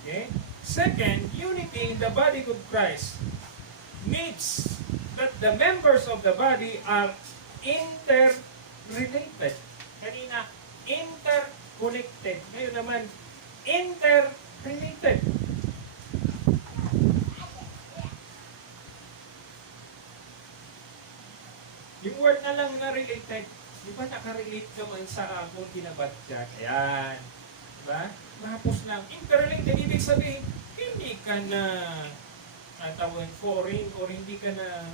Okay? Second, unity in the body of Christ needs that the members of the body are interrelated. Kanina, interconnected. Ngayon naman, interrelated. Yung word na lang na related, di ba nakarelate naman sa akong kinabadyak? Ayan. Diba? Mahapos lang. Interrelated, ibig sabihin, hindi ka na tawag foreign or hindi ka na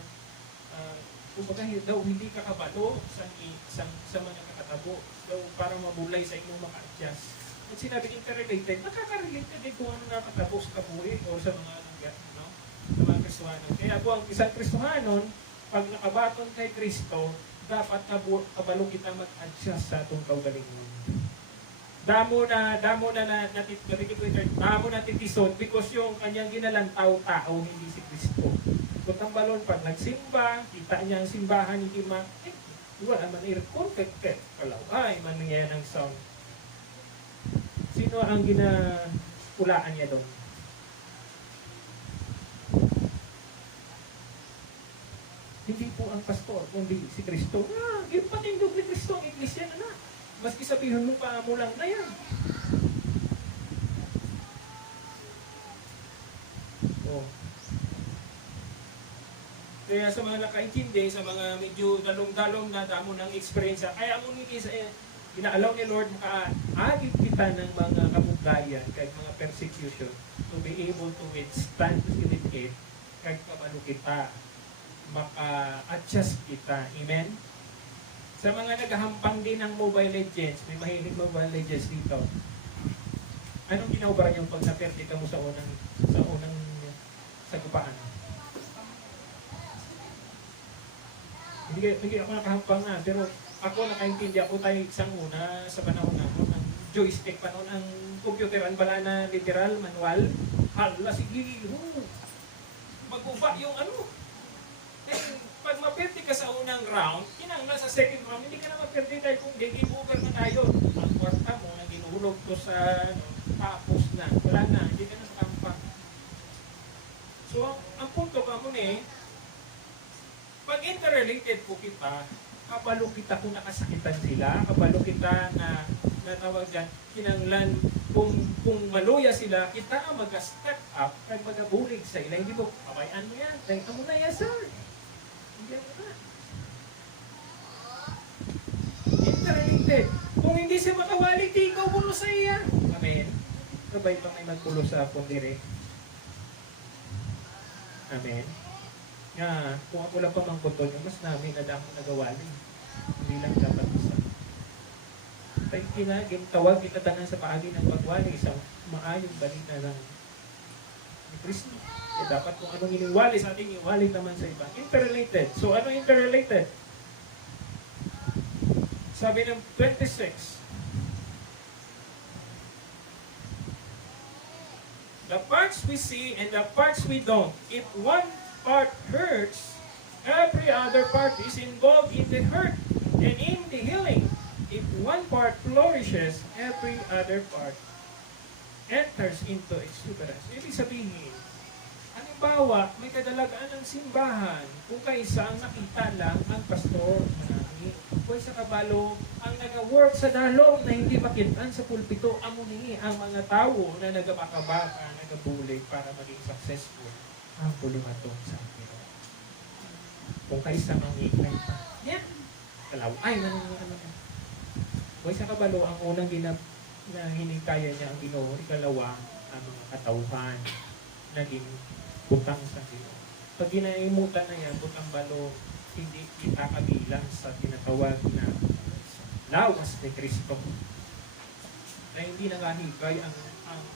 kumbaga daw hindi ka kabalo sa mga kakatabo daw para mabulay sa inyong maka-adjust. At sinabi interrelated, nakaka-relate ka din kung ano nakatabo sa kabuhi o sa mga no? Sa mga Kristohanon. Kaya kung ang isang Kristohanon, pag nakabaton kay Kristo, dapat kabalo kita mag-adjust sa itong kaugalingon. Damo na titisod because yung kanyang ginalantaw tao, hindi si Kristo. Kung ang balon, pag nagsimba, kita niya ang simbahan, hindi wala man i-perfect. Kalaway, man niya ng sound. Sino ang ginapulaan niya doon? Hindi po ang pastor, kundi si Kristo. Yung patindog ni Kristo ang iglesia na. Maski sabihin mo pa mo lang na yan. Oh. Kaya sa mga nakaintindi, sa mga medyo dalong-dalong na damo ng experience, kaya mo nito inaalaw ni Lord makaagit kita ng mga kabugayan kahit mga persecution to be able to withstand it kahit kabalo kita maka-adjust kita. Amen? Sa mga naghahampang din ng Mobile Legends, may mahilig Mobile Legends dito. Anong ginawbara niyo pag naperte ka mo sa unang sagupaan? Hindi ako nakahampang na, pero ako nakaintindi ako tayo isang una sa panahon na ng joystick, panahon ang computer, ang bala na literal, manual. Hala, sige, mag-uba yung pag mapirti ka sa unang round, kinanglan sa second round, hindi ka na mapirti tayo kung game over na tayo. Ang kwarta mo, na ginuhulog ko sa tapos na. Wala na, hindi ka na makampang. So, ang punto ka mo pag interrelated po kita, kabalo kita kung nakasakitan sila, kabalo kita na natawag dyan, kinanglan, kung maluya sila, kita ang mag-step up, kag mag-abulig sa ila. Hindi mo, kabayaan mo yan, tayo mo na yan, sir. Interrelated. Kung hindi siya makawali, di ikaw pulo sa iya. Amen. Sabay pa may magpulo sa pundire. Amen. Nga, kung ako lang pa mangkuton, mas namin na damo nagawali. Hindi lang dapat isa. Tayo kinagin, tawag kita tanan sa paagi ng pagwali sa maayong balita ng Kristo. Dapat kung anong iniwali sa ating iwali naman sa iba. Interrelated. So, ano interrelated? Sabi ng 26. The parts we see and the parts we don't. If one part hurts, every other part is involved in the hurt and in the healing. If one part flourishes, every other part enters into exuberance. Ibig sabihin, halimbawa, may kadalagaan ng simbahan kung kaysa ang nakita lang ang pastor manami. Kung sa kabalo, ang nag-work sa dalong na hindi makitaan sa pulpito, amuni ang mga tao na nagabakabaka, nagabulig para maging successful ang pulumatong sa akin. Kung kaysa mangiklay pa. Yan. ikalawa. Ay, ano. Huwag sa kabalo, ang unang na hinikaya niya ang Ginoo, ikalawa, ang mga katauhan, naging butang sa Ginoo. Pag ginaimutan na yan, butang balo, hindi kita kabilang sa tinatawag na lawas ni Kristo. Na hindi nangahikay ang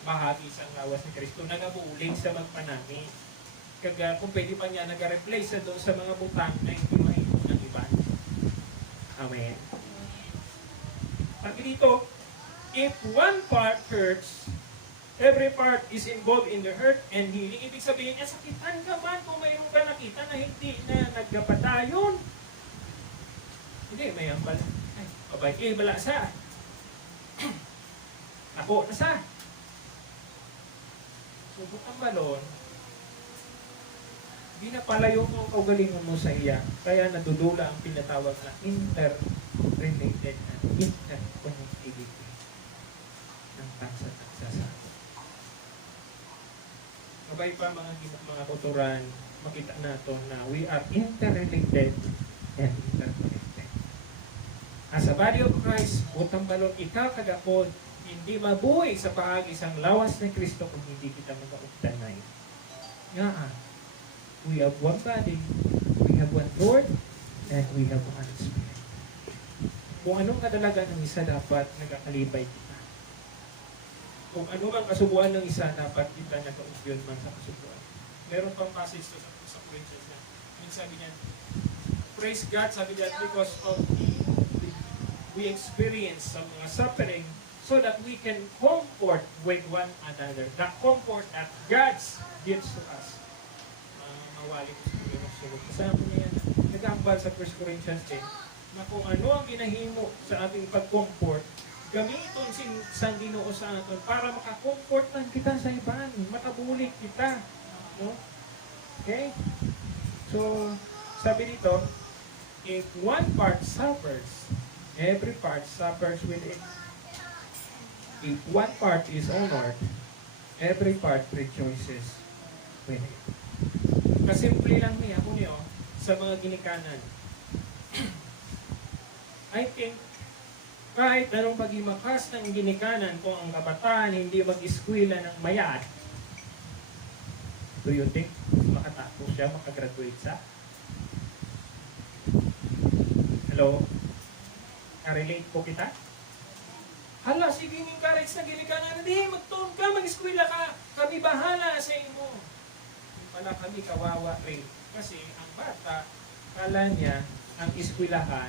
bahagi sa lawas ni Kristo, nagabuling sa magpanami. Kung pwede pa niya, nag-replace sa doon sa mga butang na hindi mahimo ng iba. Amen. Sabi dito, if one part hurts, every part is involved in the hurt and healing. Ibig sabihin, sakitan ka man kung mayroon ka nakita na hindi na nagkapatayon. Hindi, may ambal. Ay, abay, bala sa. Ako, nasa. Subok ang balon, di na palayo mo ang kaugalingon mo sa iya. Kaya nadudula ang pinatawag na interrelated and interconnectivity ng taksa-taksa sa atin. Kabay pa mga kuturan, makita nato na we are interrelated and interconnected. As a body of Christ, butang balon, ikaw kagapod, hindi mabuhay sa paagi isang lawas ni Kristo kung hindi kita mag-augtanay. Nga we have one body, we have one Lord, and we have one Spirit. Kung anong kadalagan ng isa, dapat nagakalibay kita. Kung ano ang kasubuan ng isa, dapat kita nag-augyon man sa kasubuan. Meron pang passage to sa Corinthians na, yung sabi niya, praise God, sabi niya, because of we experience some mga suffering, so that we can comfort with one another. The comfort that God gives to us. Mawali ko siguro magsulog. Kasama niya yan. Nag-aambal sa 1 Corinthians 10 na kung ano ang ginahimo sa ating pag-comfort, gamiton sa Ginoo sa atin para makakomfortan kita sa iban. Makabulik kita. No? Okay? So, sabi dito, if one part suffers, every part suffers with it. If one part is honored, every part rejoices with it. Kasimple lang niya po niyo sa mga ginikanan. I think, kahit anong pagimakas ng ginikanan, kung ang kabataan hindi mag-eskwela ng mayat, do you think makatapos siya, makagraduate siya? Hello? Na-relate po kita? Hala, sige encourage na ginikanan. Hindi, magtuon ka, mag-eskwela ka. Kami bahala sa imo. Yung pala kami kawawa rin. Kasi ang bata, kala niya, ang eskwelahan,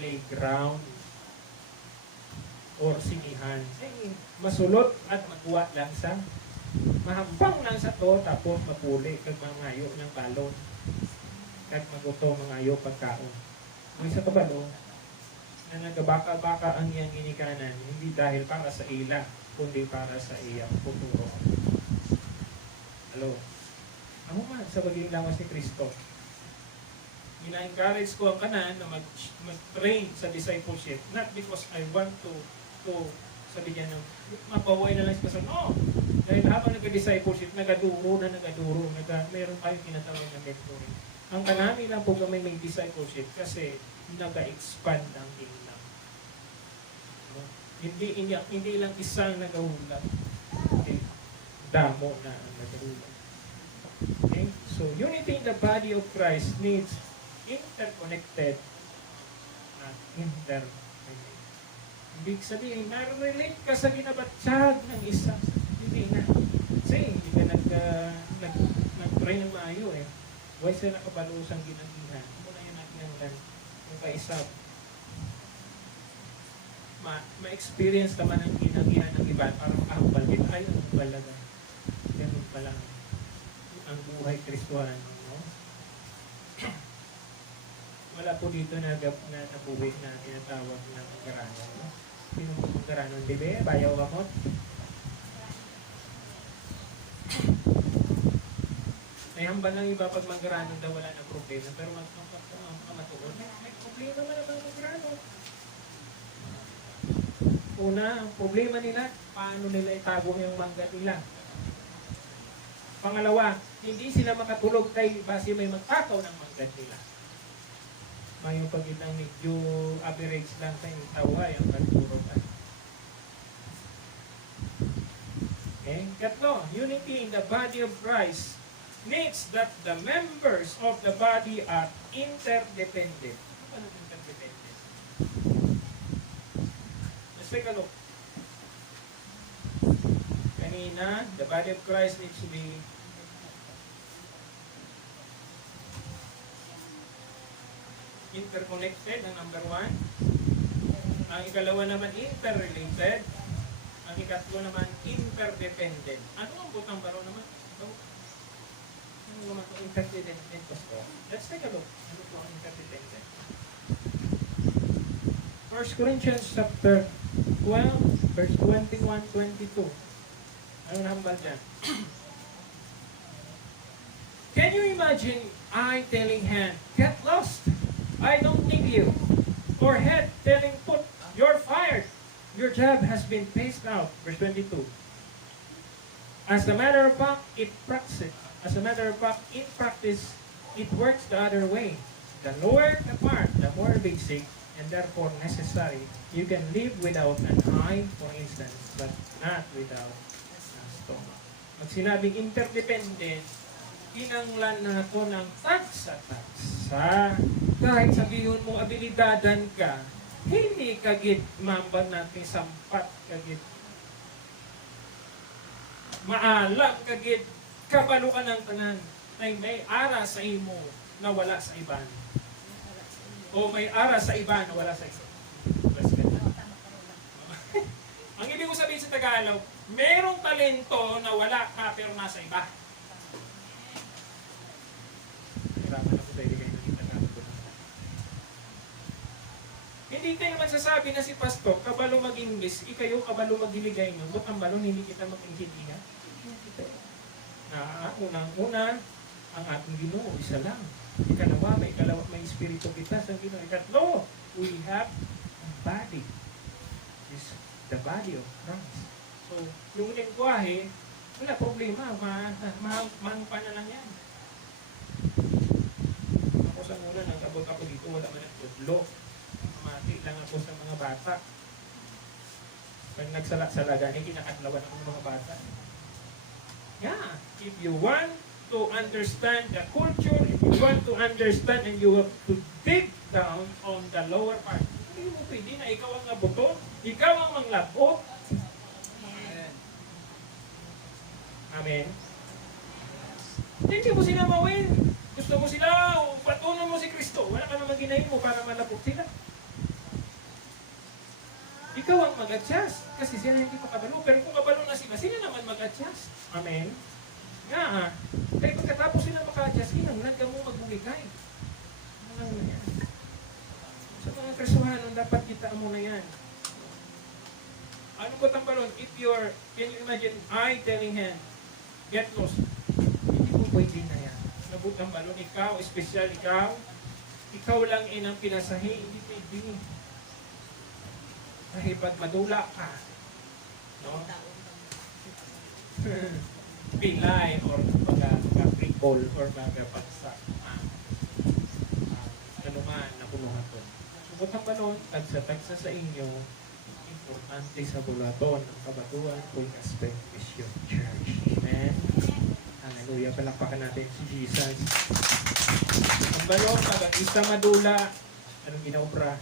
playground, or sinihan. Masulot at magkuha lang sa, mahambang lang sa to, tapos mapuli, kag mangayo ng balon. Kag maguto, mangayo pagkaon. May sa kabalo, na nagabaka-baka ang iyang ginikanan, hindi dahil para sa ila, kundi para sa iyang futuro. Hello? Ako man, sa pagiging lawas ni Kristo, ina-encourage ko ang kanan na mag-train sa discipleship, not because I want to sabi niya ng mapaway na lang siya. No! Dahil habang nag-discipleship, nagaduro, meron tayong tinatawag na mentoring. Ang kanami lang po kami may discipleship kasi nag-expand ang kingdom. No? Hindi lang isang nagahulap. Okay? Damo na ang nagahulap. Okay? So, unity in the body of Christ needs interconnected at interrelated. Ibig sabihin, na-relate ka sa ginabatsyag ng isa. Hindi na. Kasi hindi ka nag-try ng maayo eh. Huwag sila nakabalusang ginagihan. Muna yun natin yung kaisap. Ma-experience naman ang ginagihan ng iba para makahambal din. Ay, ang balaga. Ganun pa lang ang buhay Kristuhan. No? Wala po dito na nabuwi na tinatawag na magkarano. No? Sino po magkarano? Bebe, bayaw kamot. May hambal ng iba pag magkarano daw wala ng problema. Pero matuon, may problema man ang magkarano. Una, ang problema nila, paano nila itago yung mangga nila. Pangalawa, hindi sila makatulog kay base may magtakaw ng mangga nila. Mayo pag ilang medyo average lang sa yung taway ang kalturo ka. Okay? Katlo, unity in the body of Christ needs that the members of the body are interdependent. Ano interdependent? Let's take a look. Kanina, the body of Christ needs to be interconnected, ang number 1. Ang ikalawa naman, interrelated. Ang ikatlo naman, interdependent. Ano ang butang baro naman? Ano naman ito? Interdependent. Let's take a look. Ano po ang interdependent? 1 Corinthians chapter 12, verse 21-22. Ano nahambal dyan? Can you imagine eye telling hand, get lost? I don't need you. Or head telling foot, you're fired. Your job has been phased out. Verse 22. As a matter of fact, in practice, it works the other way. The lower the part, the more basic, and therefore necessary. You can live without an eye, for instance, but not without a stomach. Pag sinabing interdependent, kinanglan na ito ng tagsa-tagsa. Kahit sabihin mo abilidadan ka, hindi kagid mamban natin sampat kagid. Maalam kagid, kabalo ka ng tanan. May ara sa imo na wala sa iban. O may ara sa iban na wala sa isa. Ang ibig ko sabihin sa Tagalog, merong talento na wala ka pero nasa iba. Hirapan ako sa iligay ng Tagalog. Hindi tayo naman sasabi na si Pastor, kabalo mag-English, ikayo kabalo mag-iligay nyo, but ang balon hindi kita mag-intindihan. Unang-una, ang ating Ginoo, isa lang. Ikalawa, may espiritu kita sa Ginoo. Ikatlo, we have a body. This the body of Christ. So, yung lengguwahe, wala problema, maangpa na lang yan. Ako sa muna, nagkabot ako dito, wala man ang tudlo. Mati lang ako sa mga bata. Pag nagsala-salaga, kinakatlawan ako ng mga bata. Yeah, if you want to understand the culture, if you want to understand and you have to dig down on the lower part, hindi mo pwede na ikaw ang nabuto, ikaw ang manglabot. Amen. Hindi mo sila mawin. Gusto mo sila, patunan mo si Kristo. Wala ka naman ginahin mo para malapot sila. Ikaw ang mag-adjust. Kasi sila hindi pa kabalo. Pero kung kabalo na sila, sila naman mag-adjust. Amen. Nga kaya pagkatapos sila maka-adjust, hinanglan ka mo magbuligay. Ano na yan? Sa mga Kristohanon, dapat kita mo na yan. Ano ba ang balon? If you're, can you imagine, eye telling hand, get lost. Hindi mo pwede na yan. Nabot ang balon, ikaw, espesyal ikaw lang inang pinasahi, hindi pwede. Dahil pag madula ka, no? Pilay or mag-recall or mag-pagsak ano man napunuhan ko. Subot ang balon, tagsa-tagsa sa inyo, importante sa bulaton ang kabatuan kung aspect is your church. Amen? Hallelujah. Palakpakan natin si Jesus. Ang balon, pag isa madula, anong ginaobra?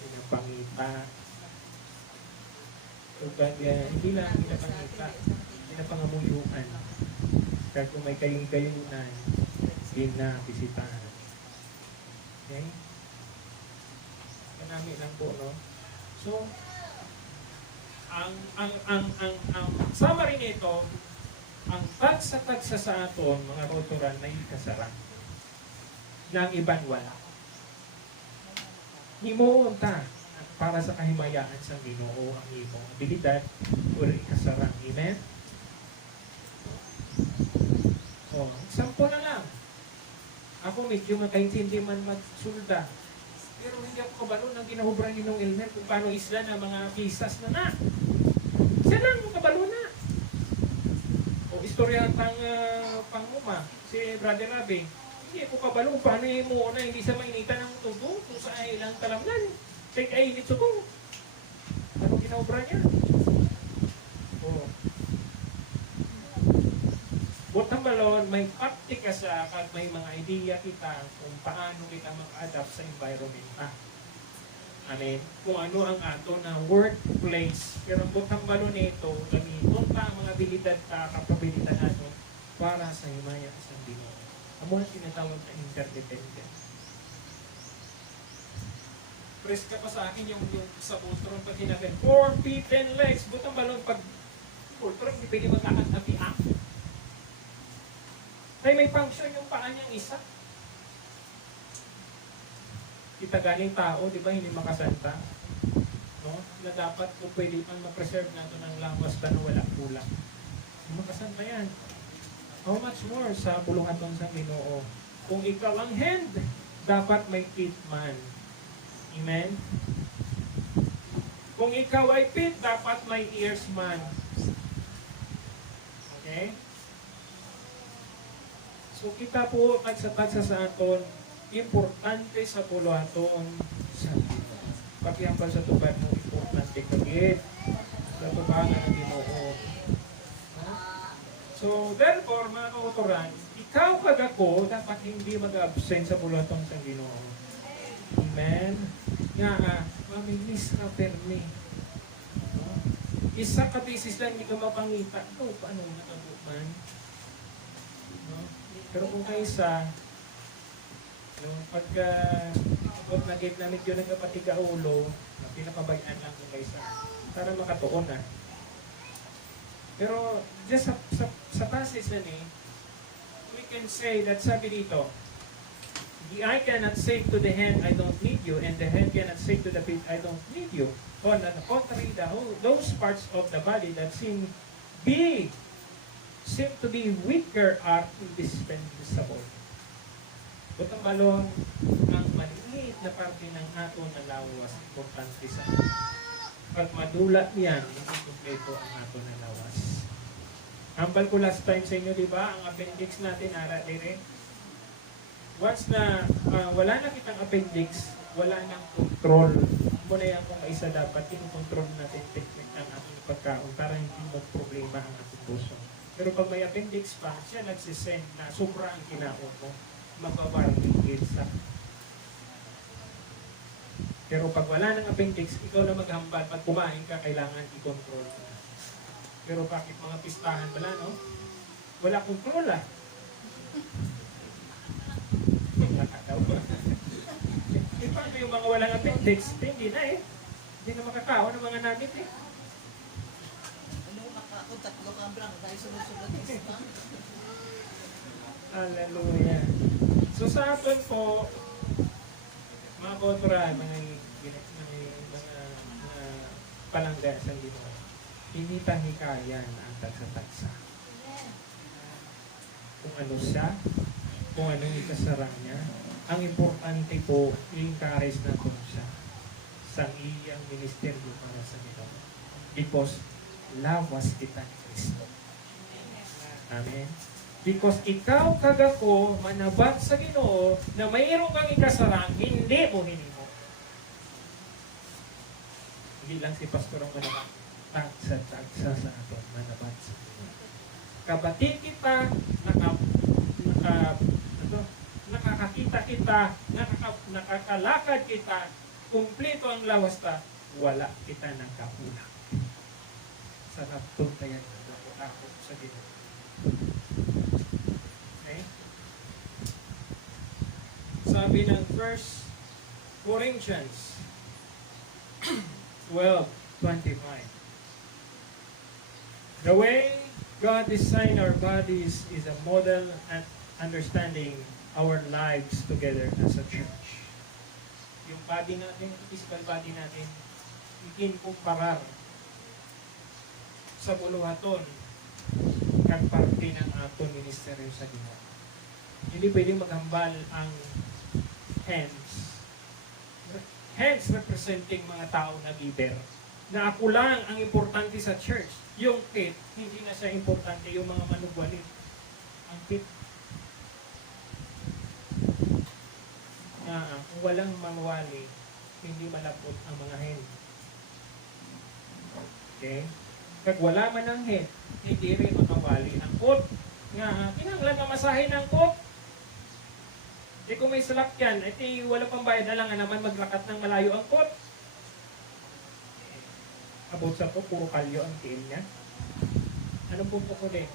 Pinapangita. Hindi lang pinapangita. Pinapangamuyuan. Kaya kung may kayong-kayunan, binabisitahan. Okay? Kanami lang po, no? So, ang summary nito, ang tagsa-tagsa sa aton, mga rotoran, na ikasara. Na ang iban wala. Himuon ta para sa kahimayaan sa Ginoo ang imong abilidad o ikasara. Amen? So, sampo na lang. Ako medyo makaintindi man magsulda. Pero hindi ako kabalo ng ginahubran ni Nong Elmer kung paano isla na mga pisas na. Siya lang kabalo na. O istorya panguma, si Brother Rabi. Hindi ko kabalo kung paano yung mo na hindi sa mainitan ng tubo kung sa ilang talamnan. Take ay init subong. Ano ginaobra niya? Oo. Butang balon, may praktika sa kag may mga idea kita kung paano kita mag-adapt sa environment. Amen. Kung ano ang ato na workplace. Pero ang butang balon nito, gamiton pa ang mga abilidad ta, kapabilidad nato para sa himaya sa Ginoo. Amo ang tinatawag na interdependent. Press ka pa sa akin yung sa Voltron pag hinagin 4 feet 10 legs. Butang balon pag Voltron, hindi pwede magkakatabi ay may function yung paa niyang isa. Kita galing tao, di ba, hindi makasanta. No? Na dapat kung pwede man ma-preserve nato ng lawas na wala kulang. Hindi makasanta yan. How much more sa bulungaton sa Ginoo? Kung ikaw ang hand, dapat may feet man. Amen? Kung ikaw ay feet, dapat may ears man. Okay? So kita po tagsa-tagsa sa aton, importante sa puluhaton sa Ginoo. Pakiambal sa tupad mo, importante kagit sa tubangan ng Ginoo. So therefore, mga kauturan, ikaw kag ako, dapat hindi mag-absent sa puluhaton sa Ginoo. Amen? Nga, mamilis ka permi. Isa ka thesis lang, hindi ka mapangita. Ito, paano nakabukan? No? Pero kung kaysa, pagka abot na gate na medyo nagkapatiga ulo, pinapabayaan lang kung kaysa para makatuon na. Pero just sa passage na ni, we can say that sabi dito, the eye cannot say to the hand, I don't need you, and the hand cannot say to the feet, I don't need you. On the contrary, those parts of the body that seem to be weaker are indispensable. Butang balon, ang maliit na parte ng ato na lawas, importante sa pag madula yan, hindi kumpleto ang ato na lawas. Hambal ko last time sa inyo, di ba? Ang appendix natin, ara dire. Once na wala na kitang appendix, wala nang control. Muna yan kung isa dapat, kinukontrol natin technique ng ating pagkaon para hindi mag-problema ang ating puso. Pero pag may appendix pa, siya nagsisend na sobra ang kinaon mo, mababarning sa. Pero pag wala ng appendix, ikaw na maghambal. Pag kumain ka, kailangan i-control. Pero bakit mga pistahan wala, no? Wala control, Nakataw ba? Paano yung mga walang appendix? Hindi na Hindi na makakaon ng mga namit Kung tatlo ka brang, dahil sunod-sunod isa. Hallelujah. So sa atin po, mga kontra, mga palangga sa Ginoo, hindi hikayan ang tagsa-tagsa. Kung ano siya, kung ano yung kasarang niya, ang importante po, i-encourage na po siya sa iyang ministeryo para sa Ginoo. Because lawas kita ni Kristo. Amen. Because ikaw kag ako manabat sa Ginoo na mayroon kang ikasarang, hindi mo hinimo. Hindi lang si pastor ang manabat. Tagsa sa aton manabat sa Ginoo. Kabati kita, nakakakita kita, nakakalakad kita, kumpleto ang lawas ta, wala kita ng kakulang. Sarap tuntayan ako sa Ginoo. Okay? Sabi ng 1 Corinthians 12:25. The way God designed our bodies is a model and understanding our lives together as a church. Yung body natin, physical body natin, ikinkumparar sa buluhaton kang parte ng aton ministeryo sa Ginoo. Hindi pwedeng maghambal ang hands. Hands representing mga tao na leader. Na ako lang ang importante sa church. Yung feet, hindi na siya importante. Yung mga manugwalit. Ang feet. kung walang mawali, hindi malapot ang mga hen. Okay? Pag wala man ang hen, hindi rin makawali ang kot. Nga, kinanglan mamasahin ang kot. Eh kung may salakyan, iti wala pang bayad na lang naman maglakat ng malayo ang kot. Abot sa po, puro kalyo ang tiil niya. Ano po po ulit?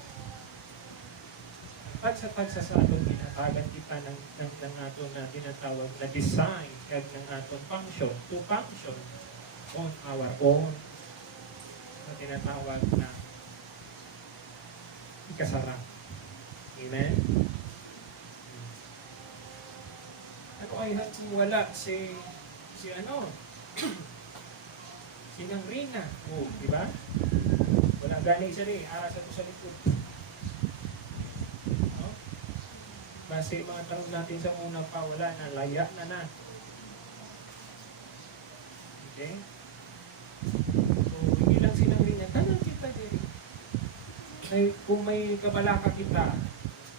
Pagsasatong ginatagan kita ng aton na tinatawag na design kag ng aton function to function on our own na tinatawag na ikasara. Amen? Ano ay wala si ano? Si Nang Rina. Oh, di ba? Wala gani siya rin. Ara sa ito sa likod. No? Base mga tanong natin sa una pa, wala na. Laya na. Okay? So, hindi lang si Nang Rina. Tanong kita din. Kung may kabalaka kita,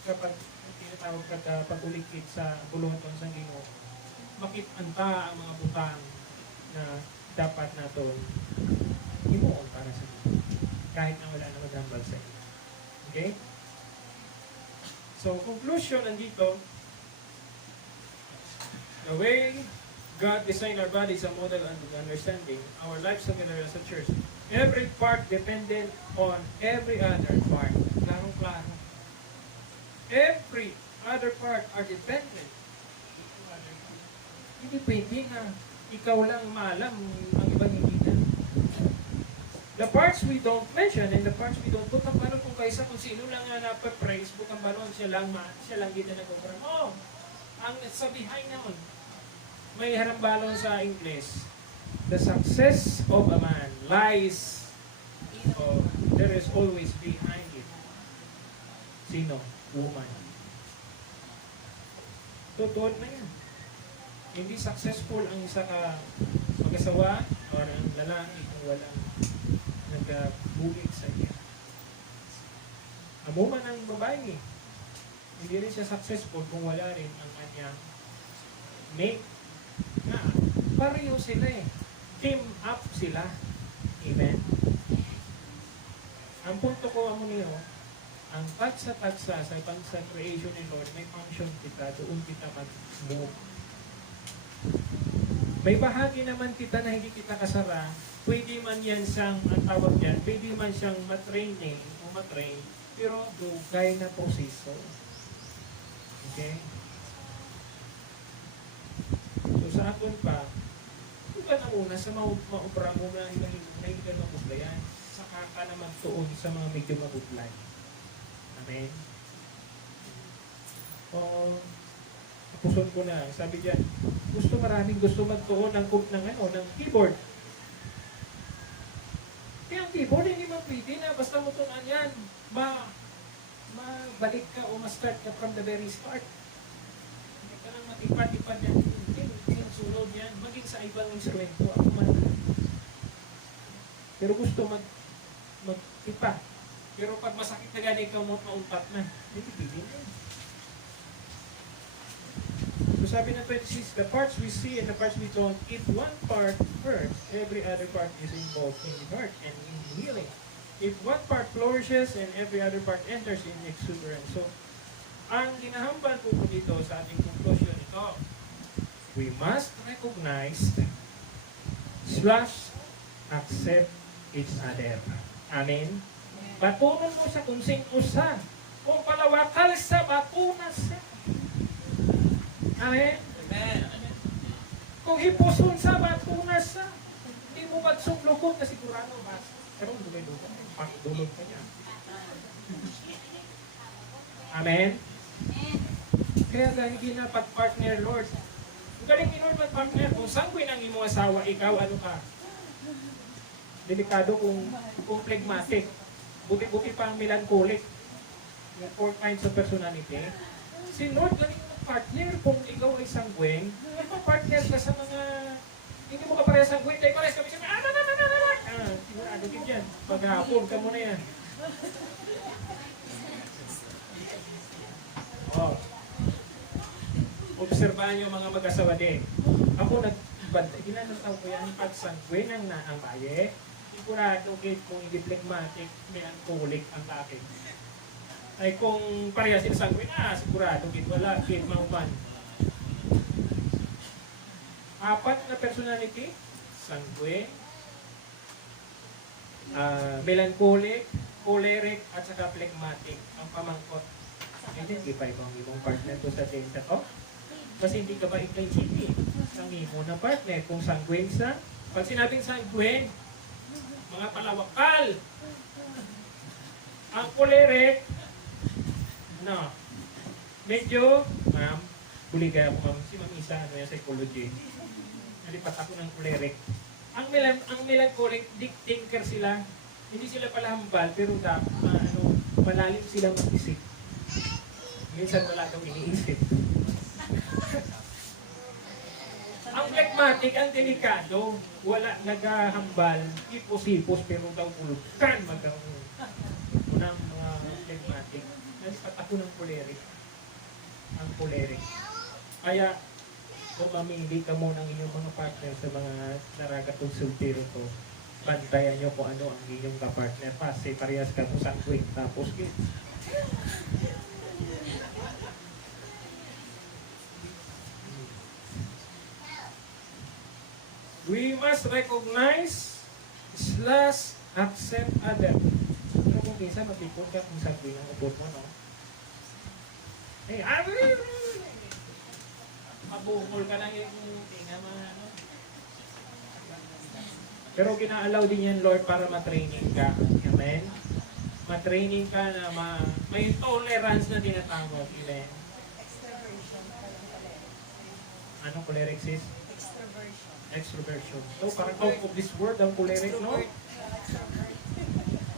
kapag tinatawag ka pag-ulikit sa buluhaton sa Ginoo, makitanta ang mga butang na dapat nato himuon para sa Ginoo. Kahit na wala na maghambal sa iyo. Okay? So, conclusion nandito, the way God designed our bodies a model and understanding, our lives together as a church, every part dependent on every other part. Klarong-klaro. Every other part are dependent. Hindi pwede na ikaw lang maalam ang ibang hindi na. The parts we don't mention and the parts we don't put ang balon kung kaysa kung sino lang nga napapraise, bukang balon, siya lang gina nag-program. Oh, ang sa behind naman, may harambalon sa English. The success of a man lies, there is always behind it. Sino? Woman. Totoo na yan. Hindi successful ang isa ka mag-asawa o ang lalaki kung walang nag-bulit sa iya. Amuman ang babae, hindi rin siya successful kung wala rin ang kanyang mate. Na, pareho sila eh. Team up sila. Amen? Ang punto ko amo niyo, ang tagsa-tagsa sa creation ni Lord, may function kita, doon kita mag-move. May bahagi naman kita na hindi kita kasara, pwede man yan siyang, ang tawag yan, pwede man siyang matraining o matrain, pero dugay na proseso. Okay? So sa atin pa, huwag na muna sa maupra mo na hindi ka mabuglayan, saka ka na magtuon sa mga medyo mabuglay. Amen? Puson ko na, sabi diyan, maraming gusto magtuon ng keyboard. Kaya ang keyboard, hindi mo pwede na, basta mo tunan yan, mabalik ka o ma-start ka from the very start. Hindi ka lang matipad-tipad yan, hindi sunod yan, maging sa ibang instrumento, ako man. Pero gusto magtipa. Pero pag masakit na gani ikaw mauntat na, hindi pwede na yan. So sabi ng 26, the parts we see and the parts we don't, if one part hurts, every other part is involved in the hurt and in the healing. If one part flourishes and every other part enters in exuberance. So, ang ginahambal po dito sa ating conclusion ito, we must recognize / accept each other. Amen? Batunon mo sa kung sing-usa. Kung palawakal sa batunas sa. Amen? Amen. Kung hipuson sa batunas sa. Hindi mo magsuklukot na sigurado ba? Pero dulay-dulay. Pakidulog ka niya. Amen? Kaya dahil ginapag-partner, Lord. Kung galing ni Lord mag-partner, kung saan ko ang imong asawa, ikaw, ano ka? Delikado kung phlegmatic. Buti-buti pa ang melancholic. Yung 4 kinds of personality. Si Lord, galing mag-partner kung ikaw ay sangueng. Mag-partner ka sa mga hindi mo ka parehas sangueng. Dahil parehas kami sabi, sigurado din yan. Paghapon ka muna yan. Oh. Obserbahan nyo mga mag-asawa din. Ako nagbantay, ginanataw ko yan pag sangkwen ang naambaye. Sigurado kahit kung hindi phlegmatic, may alcoholic ang akin. Ay kung pareha sila sangkwen, sigurado kahit wala, kahit mauman. Apat na personality, sangkwen, melancholic, choleric, at saka phlegmatic ang pamangkot. Identify mo ang ibang partner ko sa tensa to. Kasi hindi ka ba i-city? Ang imo na partner, kung sanguine sa, pag sinabing sanguine, mga palawakal. Ang choleric, no, medyo, ma'am, buligay ako ma'am, si Ma'am Isa, ano yung psychology. Nalipat ako ng choleric. Ang melancholic, thinker sila, hindi sila pala hambal, pero malalim sila mag-isip. Minsan wala daw iniisip. Ang phlegmatic, ang delikado, wala naghahambal, ipos-ipos, pero daw ulkan magkaroon ng mga phlegmatic. Nalipat ako ng choleric. Ang choleric. Kaya, kung mamili ka mo ng inyong mga partner sa mga naragatong sultiro ko, bantayan nyo kung ano ang inyong kapartner. Kasi parehas ka mo sangkwing, tapos we must recognize slash accept other. Pero kung minsan mapipon ka kung sangkwing ang upot mo, no? Mabukol ka lang yung tinga mga ano. Pero gina-allow din yan, Lord, para matraining ka. Amen? Matraining ka na may tolerance na tinatawag. Amen? Extroversion. Anong choleric sis? Extroversion. Extroversion. So, parang out of this world ang choleric, no?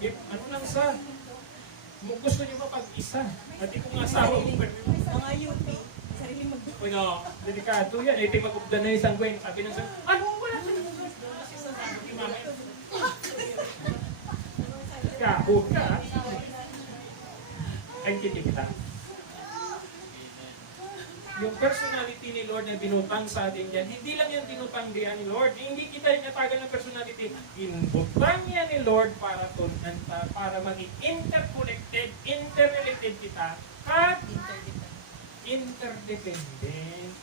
Ano lang sa? Gusto niyo mapag-isa. At kung asawa mo, Mga UP. Sarili mag- uy no, delikado yan. Ito mag-ubdan na isang gwen. Sabi ng sabi, ano ba na siya? Kahog ka. Ay, hindi kita. Yung personality ni Lord na binutang sa atin yan, hindi lang yan binutang diyan ni Lord. Hindi kita inatagan ng personality. Binutang yan ni Lord para maging interconnected, interrelated kita, at interdependent.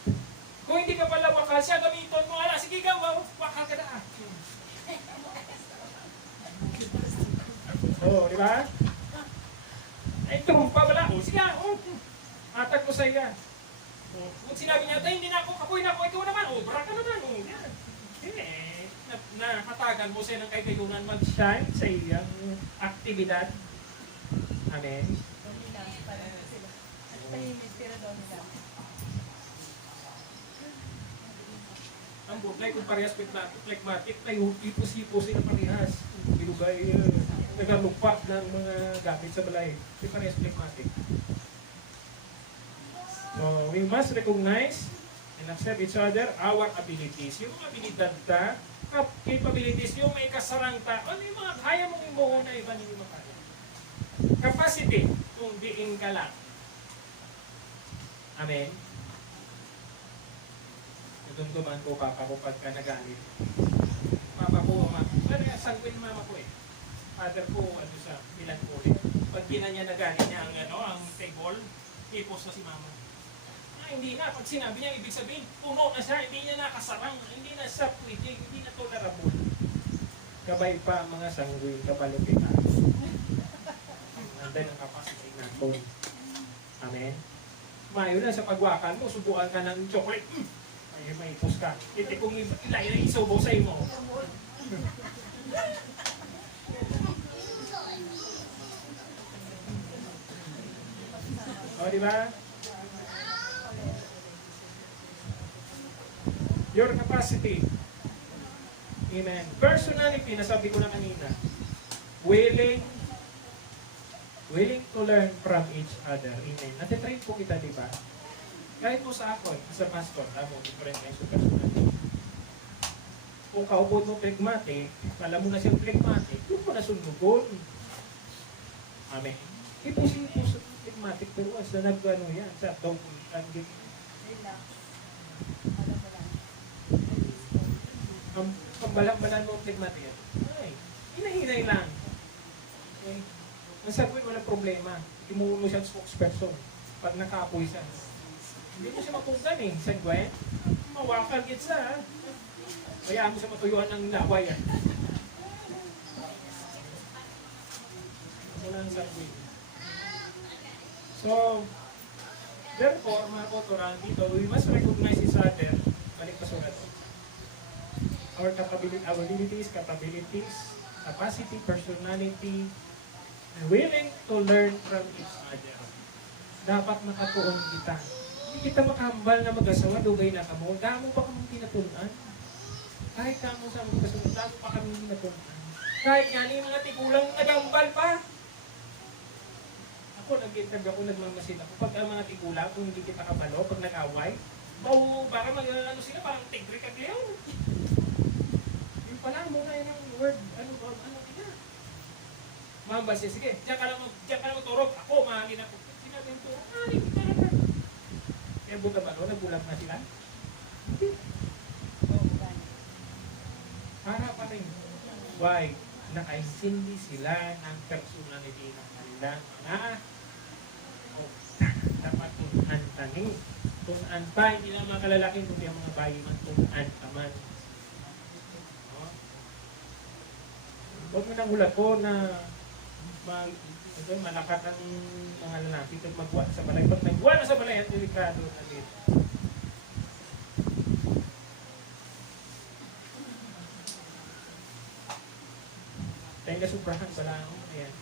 Kung hindi ka pala wakal siya, gamiton mo, sige ka, wakal ka na. Oo, di ba? Ay, trumpa pala. Sige, atag ko sa iya. Kung sinabi niya, hindi na ako, kapoy na ako, ikaw naman, bra ka naman. Yan. Nakatagan mo siya ng kayunan mag-shine sa iyang aktibidad. Amen. Dominance pa rin sila. Tahimik pero dominance. Ang butlay kung parehas phlegmatic, ay ipos-ipos sila parehas. Bilugay, nagalugpak ng mga gamit sa balay. Di parehas phlegmatic. So, we must recognize and accept each other, our abilities. Yung mga abilidad ta, capabilities, yung may kasarang ta, ano yung mga kaya mong imuho na iba hindi mo kaya? Capacity, kung diin ka lang. Amen? Dumduman ko, papa ko pagka nagalit. Papa ko, sangkwin mama ko eh. Father ko, sa melancholic. Pag niya nagalit niya ang table, tipos na si mama. Hindi na. Pag sinabi niya, ibig sabihin, puno na siya, hindi niya nakasarang, hindi na siya pwede, hindi na tolerable. Kabay pa ang mga sangguin, kabalupita. Nanday ang capacity natin. Amen? Mayo na sa pagwakan mo, subukan ka ng chocolate. Ay, may ipos ka. Hindi kung ilay na isubo sa imo. O, di ba? Your capacity. Amen. Personality, nasabi ko na kanina. Willing to learn from each other. Amen. Natitrain po kita, di ba? Kahit po sa ako, sa pastor, mo, different kinds of personality. Kung kaupod mo phlegmatic, alam mo na siyang phlegmatic, doon mo na sundugon. Amen. Ipos-ipos phlegmatic, pero sa nag-ano yan, sa Ang balang-balan mo ang phlegmatic. Ay, hinahinay lang. Okay? Ang sabi mo, walang problema. Imuwi mo siya ang spokesperson pag nakaapoy siya. Hindi mo siya mapuntan eh. San Gwen? Mawakal gits na. Kaya mo siya matuyuan ng laway. Wala ang San Gwen. So, therefore, mga kotoran dito, we must recognize each other. Balik pa sulat. Our abilities, capacity, personality, and willing to learn from each other. Dapat makatuon kita. Hindi kita makahambal na mag-asawa, dugay na kamo. Damo pa kami tinatunan. Kahit kamo sa mag-asawa, damo pa kami tinatunan. Kahit nga ni mga tigulang nagambal pa. Ako, nagmamasin ako. Pag ang mga tigulang, kung hindi kita kabalo, pag nag-away, baka mag-ano sila, parang tigre kaglayaw. Yung pala, muna yun ang word, ano kaya? Mambasi, sige, diyan ka lang magturog. Ako, mahangin ako. Sinabi yung turog, mahangin kita na. Kaya buta ba, nagbulag na sila? Hindi. Para pa rin. Why? Nakaisindi sila ng personality ng kanilang mga dapat tunan tani. Tunan pa, hindi lang mga kalalaking, kundi ang mga bayi man tunan taman. Huwag mo nang hula ko na malakat ang mga lalaki at magwa sa balay. Pag nagwa na sa balay, ang delikado na dito. Dahil nasubrahan pala ako. Ayan.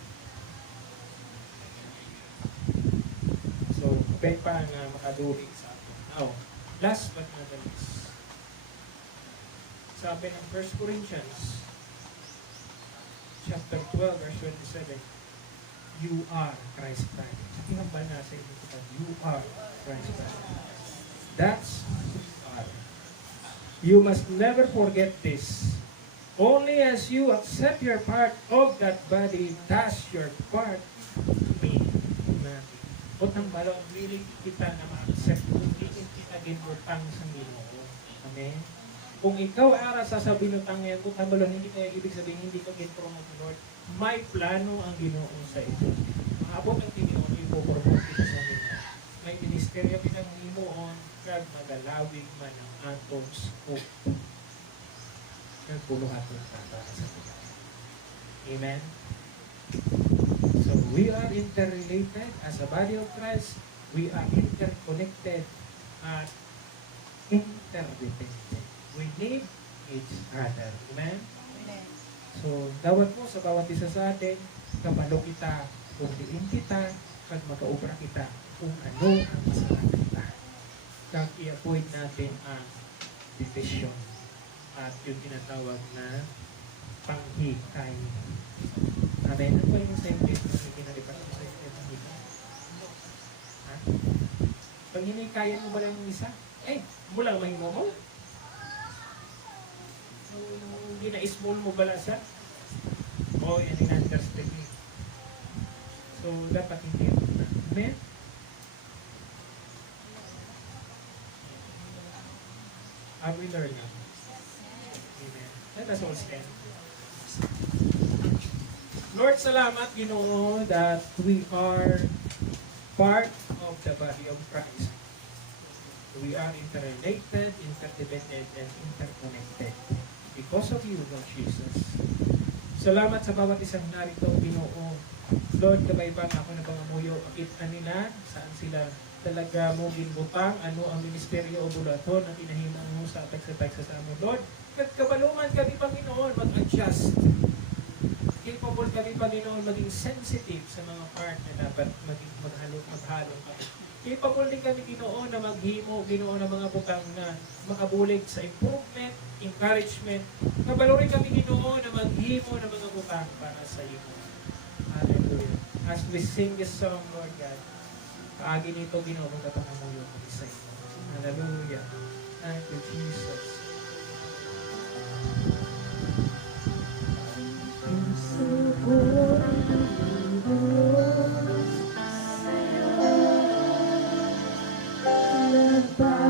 So, pwede pa nga makadulig sa atin. Now, last but not the least. Sabi ng 1 Corinthians chapter 12, verse 27, you are Christ bride. Tinambal na sa inyo kita, you are Christ bride. That's who you are. You must never forget this. Only as you accept your part of that body, does your part mean nothing. O tambalo, really kita na ma-accept kung hindi kita ginurtang sa Ginoo. Amen? Kung ikaw ara sa binutang ngayon, kung tambalo, hindi kaya ibig sabihin, hindi ka gin-promote ng Lord, may plano ang Ginoo sa iyo. Maabot ang Ginoo, ipopromote kita sa Ginoo. May ministeryo kitang himuon, kag magalawig man ang atong scope. Nagpuluhaton para sa Ginoo. Amen? So, we are interrelated as a body of Christ. We are interconnected at interdependent. We need each other. Amen? So, dawat mo sa bawat isa sa atin, kabalo kita, kung diin kita, pag makaubra kita, kung ano ang masarap kita. Kag i-avoid natin ang division at yung tinatawag na panghikay. Amen? Ano ba yung sentence na kinalipat mo sa iyo? Ha? Pag hinikayan mo ba lang yung isa? Mula mahimo mo? Hindi na-small mo bala siya? Yan yung understand me. So, dapat hindi ito na. Amen? Are we learning? Amen. Let us all stand. Lord, salamat, Ginoo, that we are part of the body of Christ. We are interrelated, interdependent, and interconnected. Because of you, Lord Jesus. Salamat sa bawat isang narito, Ginoo. Lord, kabay-bang ako na pangamuyo, akita nila saan sila talaga mo ginbutang, ano ang ministeryo o bulaton na tinahimang mo sa apex-apex sa mo. Lord, nagkabaluman kami, Panginoon, mag-adjust. Capable kami, Panginoon, maging sensitive sa mga part na dapat maging maghalong kami. Capable din kami, Ginoo, na maghimo, Ginoo, ng mga butang na makabulig sa improvement, encouragement. Kabalo rin kami, Ginoo, na maghimo ng mga butang para sa iyo. Hallelujah. As we sing this song, Lord God, paagi nito, Ginoo, magkapangamuyo kami sa iyo. Hallelujah. Thank you, Jesus. Bye.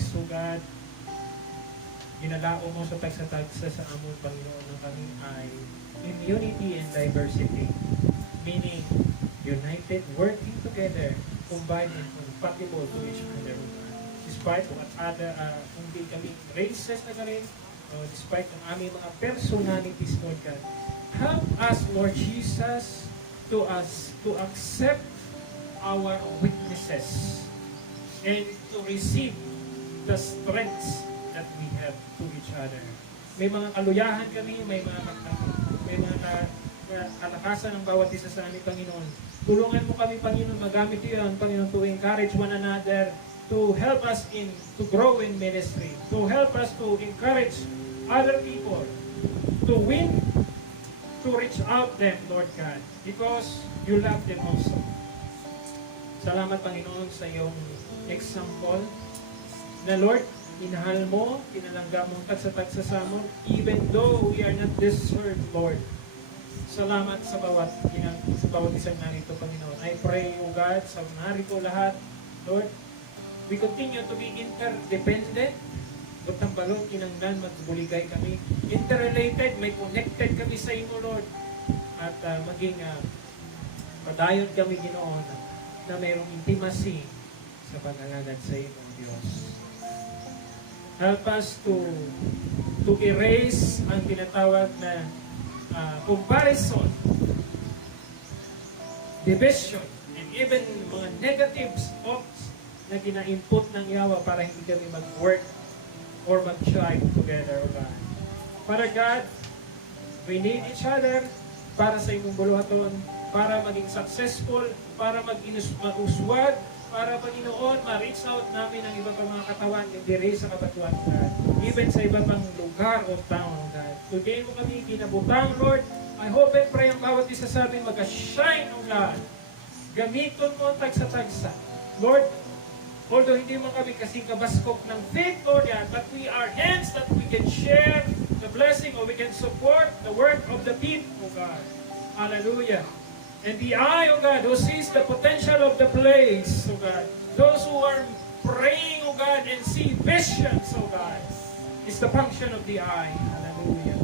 Christ, O God, ginalao mo sa tagsa-tagsa sa amon, Panginoon, na kami ay in unity and diversity. Meaning, united, working together, combined and compatible to each other, O God. Despite what other, kung di kami races na rin, despite ang aming mga personalities, Lord God, help us, Lord Jesus, to accept our weaknesses and to receive the strengths that we have to each other. May mga kaluyahan kami, may mga kalakasan ng bawat isa sa amin, Panginoon. Tulungan mo kami, Panginoon, magamit yun, Panginoon, to encourage one another, to help us to grow in ministry, to help us to encourage other people, to win, to reach out them, Lord God, because you love them also. Salamat, Panginoon, sa iyong example na, Lord, inahal mo, tinalangga mo tagsa-tagsa sa amon, even though we are not deserved, Lord. Salamat sa bawat isang narito, Panginoon. I pray, O God, sa narito lahat, Lord, we continue to be interdependent. Butang balong kinanglan, magbuligay kami. Interrelated, may connected kami sa imo, Lord. At maging padayon kami, Ginoon, na mayroong intimacy sa pag-alagad sa imong Diyos. Help us to erase ang tinatawag na comparison, division, and even mga negative thoughts na gina-input ng yawa para hindi kami mag-work or mag-strive together, O God. Father God, we need each other para sa imong buluhaton, para maging successful, para mag-uswag, para, Panginoon, ma-reach out namin ang iba pang mga katawan, hindi sa kabatuan, God. Even sa iba pang lugar o town, God. Today mo kami kinabutang, Lord. I hope and pray ang bawat isa sa amin mag-shine, O God. Gamiton mo ang tagsa-tagsa. Lord, although hindi mo kami kasing kabaskok ng faith, Lord, yan, but we are hands that we can share the blessing or we can support the work of the people, O God. Hallelujah. And the eye, O God, who sees the potential of the place, O God. Those who are praying, O God, and see visions, O God, is the function of the eye. Hallelujah.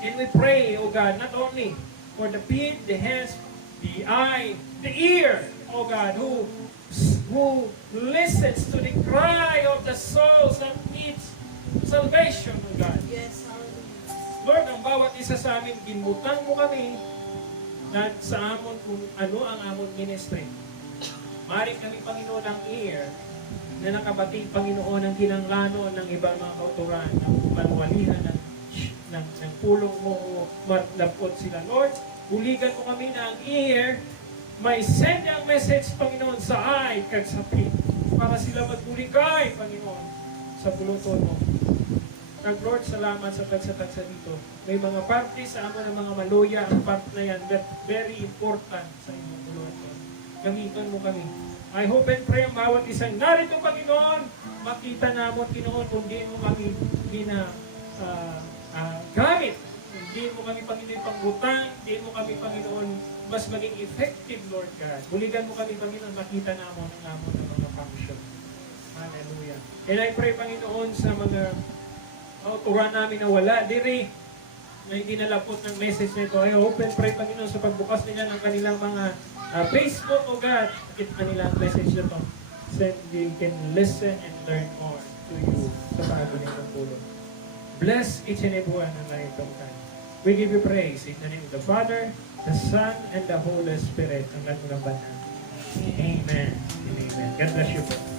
And we pray, O God, not only for the feet, the hands, the eye, the ear, O God, who listens to the cry of the souls that needs salvation, O God. Yes, hallelujah. Lord, ang bawat isa sa amin, ginutang mo kami na sa amon kung ano ang amon ministry. Mari kami, Panginoon, ang ear na nakabating, Panginoon, ng kinanglano ng ibang mga kauturan, ng manuwalihan ng pulong mo, marlapot sila. Lord, buligan mo kami na ang ear may send ang message, Panginoon, sa eye kag sa feet para sila magbuligay, Panginoon, sa buluton mo. Kag Lord, salamat sa tagsa-tagsa dito. May mga parte sa amo ng mga maluya, ang part na yan, that very important sa inyong buluton. Gamitan mo kami. I hope and pray ang bawat isang narito, Panginoon, makita namon, Panginoon, kung di mo kami gamit. Hindi mo kami, Panginoon, pangbutang, hindi mo kami, Panginoon, mas maging effective, Lord God. Buligan mo kami, Panginoon, makita namon ang amon ng mga function. Hallelujah. And I pray, Panginoon, sa mga tuwa namin na wala, diri, na hindi nalapot ng message nito. I hope and pray, Panginoon, sa pagbukas nila ng kanilang mga Facebook, O God, nakita kanila ang message nito. So they can listen and learn more to you sa pagbunin ng tulong. Bless each and every one ng ganitong time. We give you praise in the name of the Father, the Son, and the Holy Spirit. Ang lahat ng banal. Amen. Amen. God bless you po.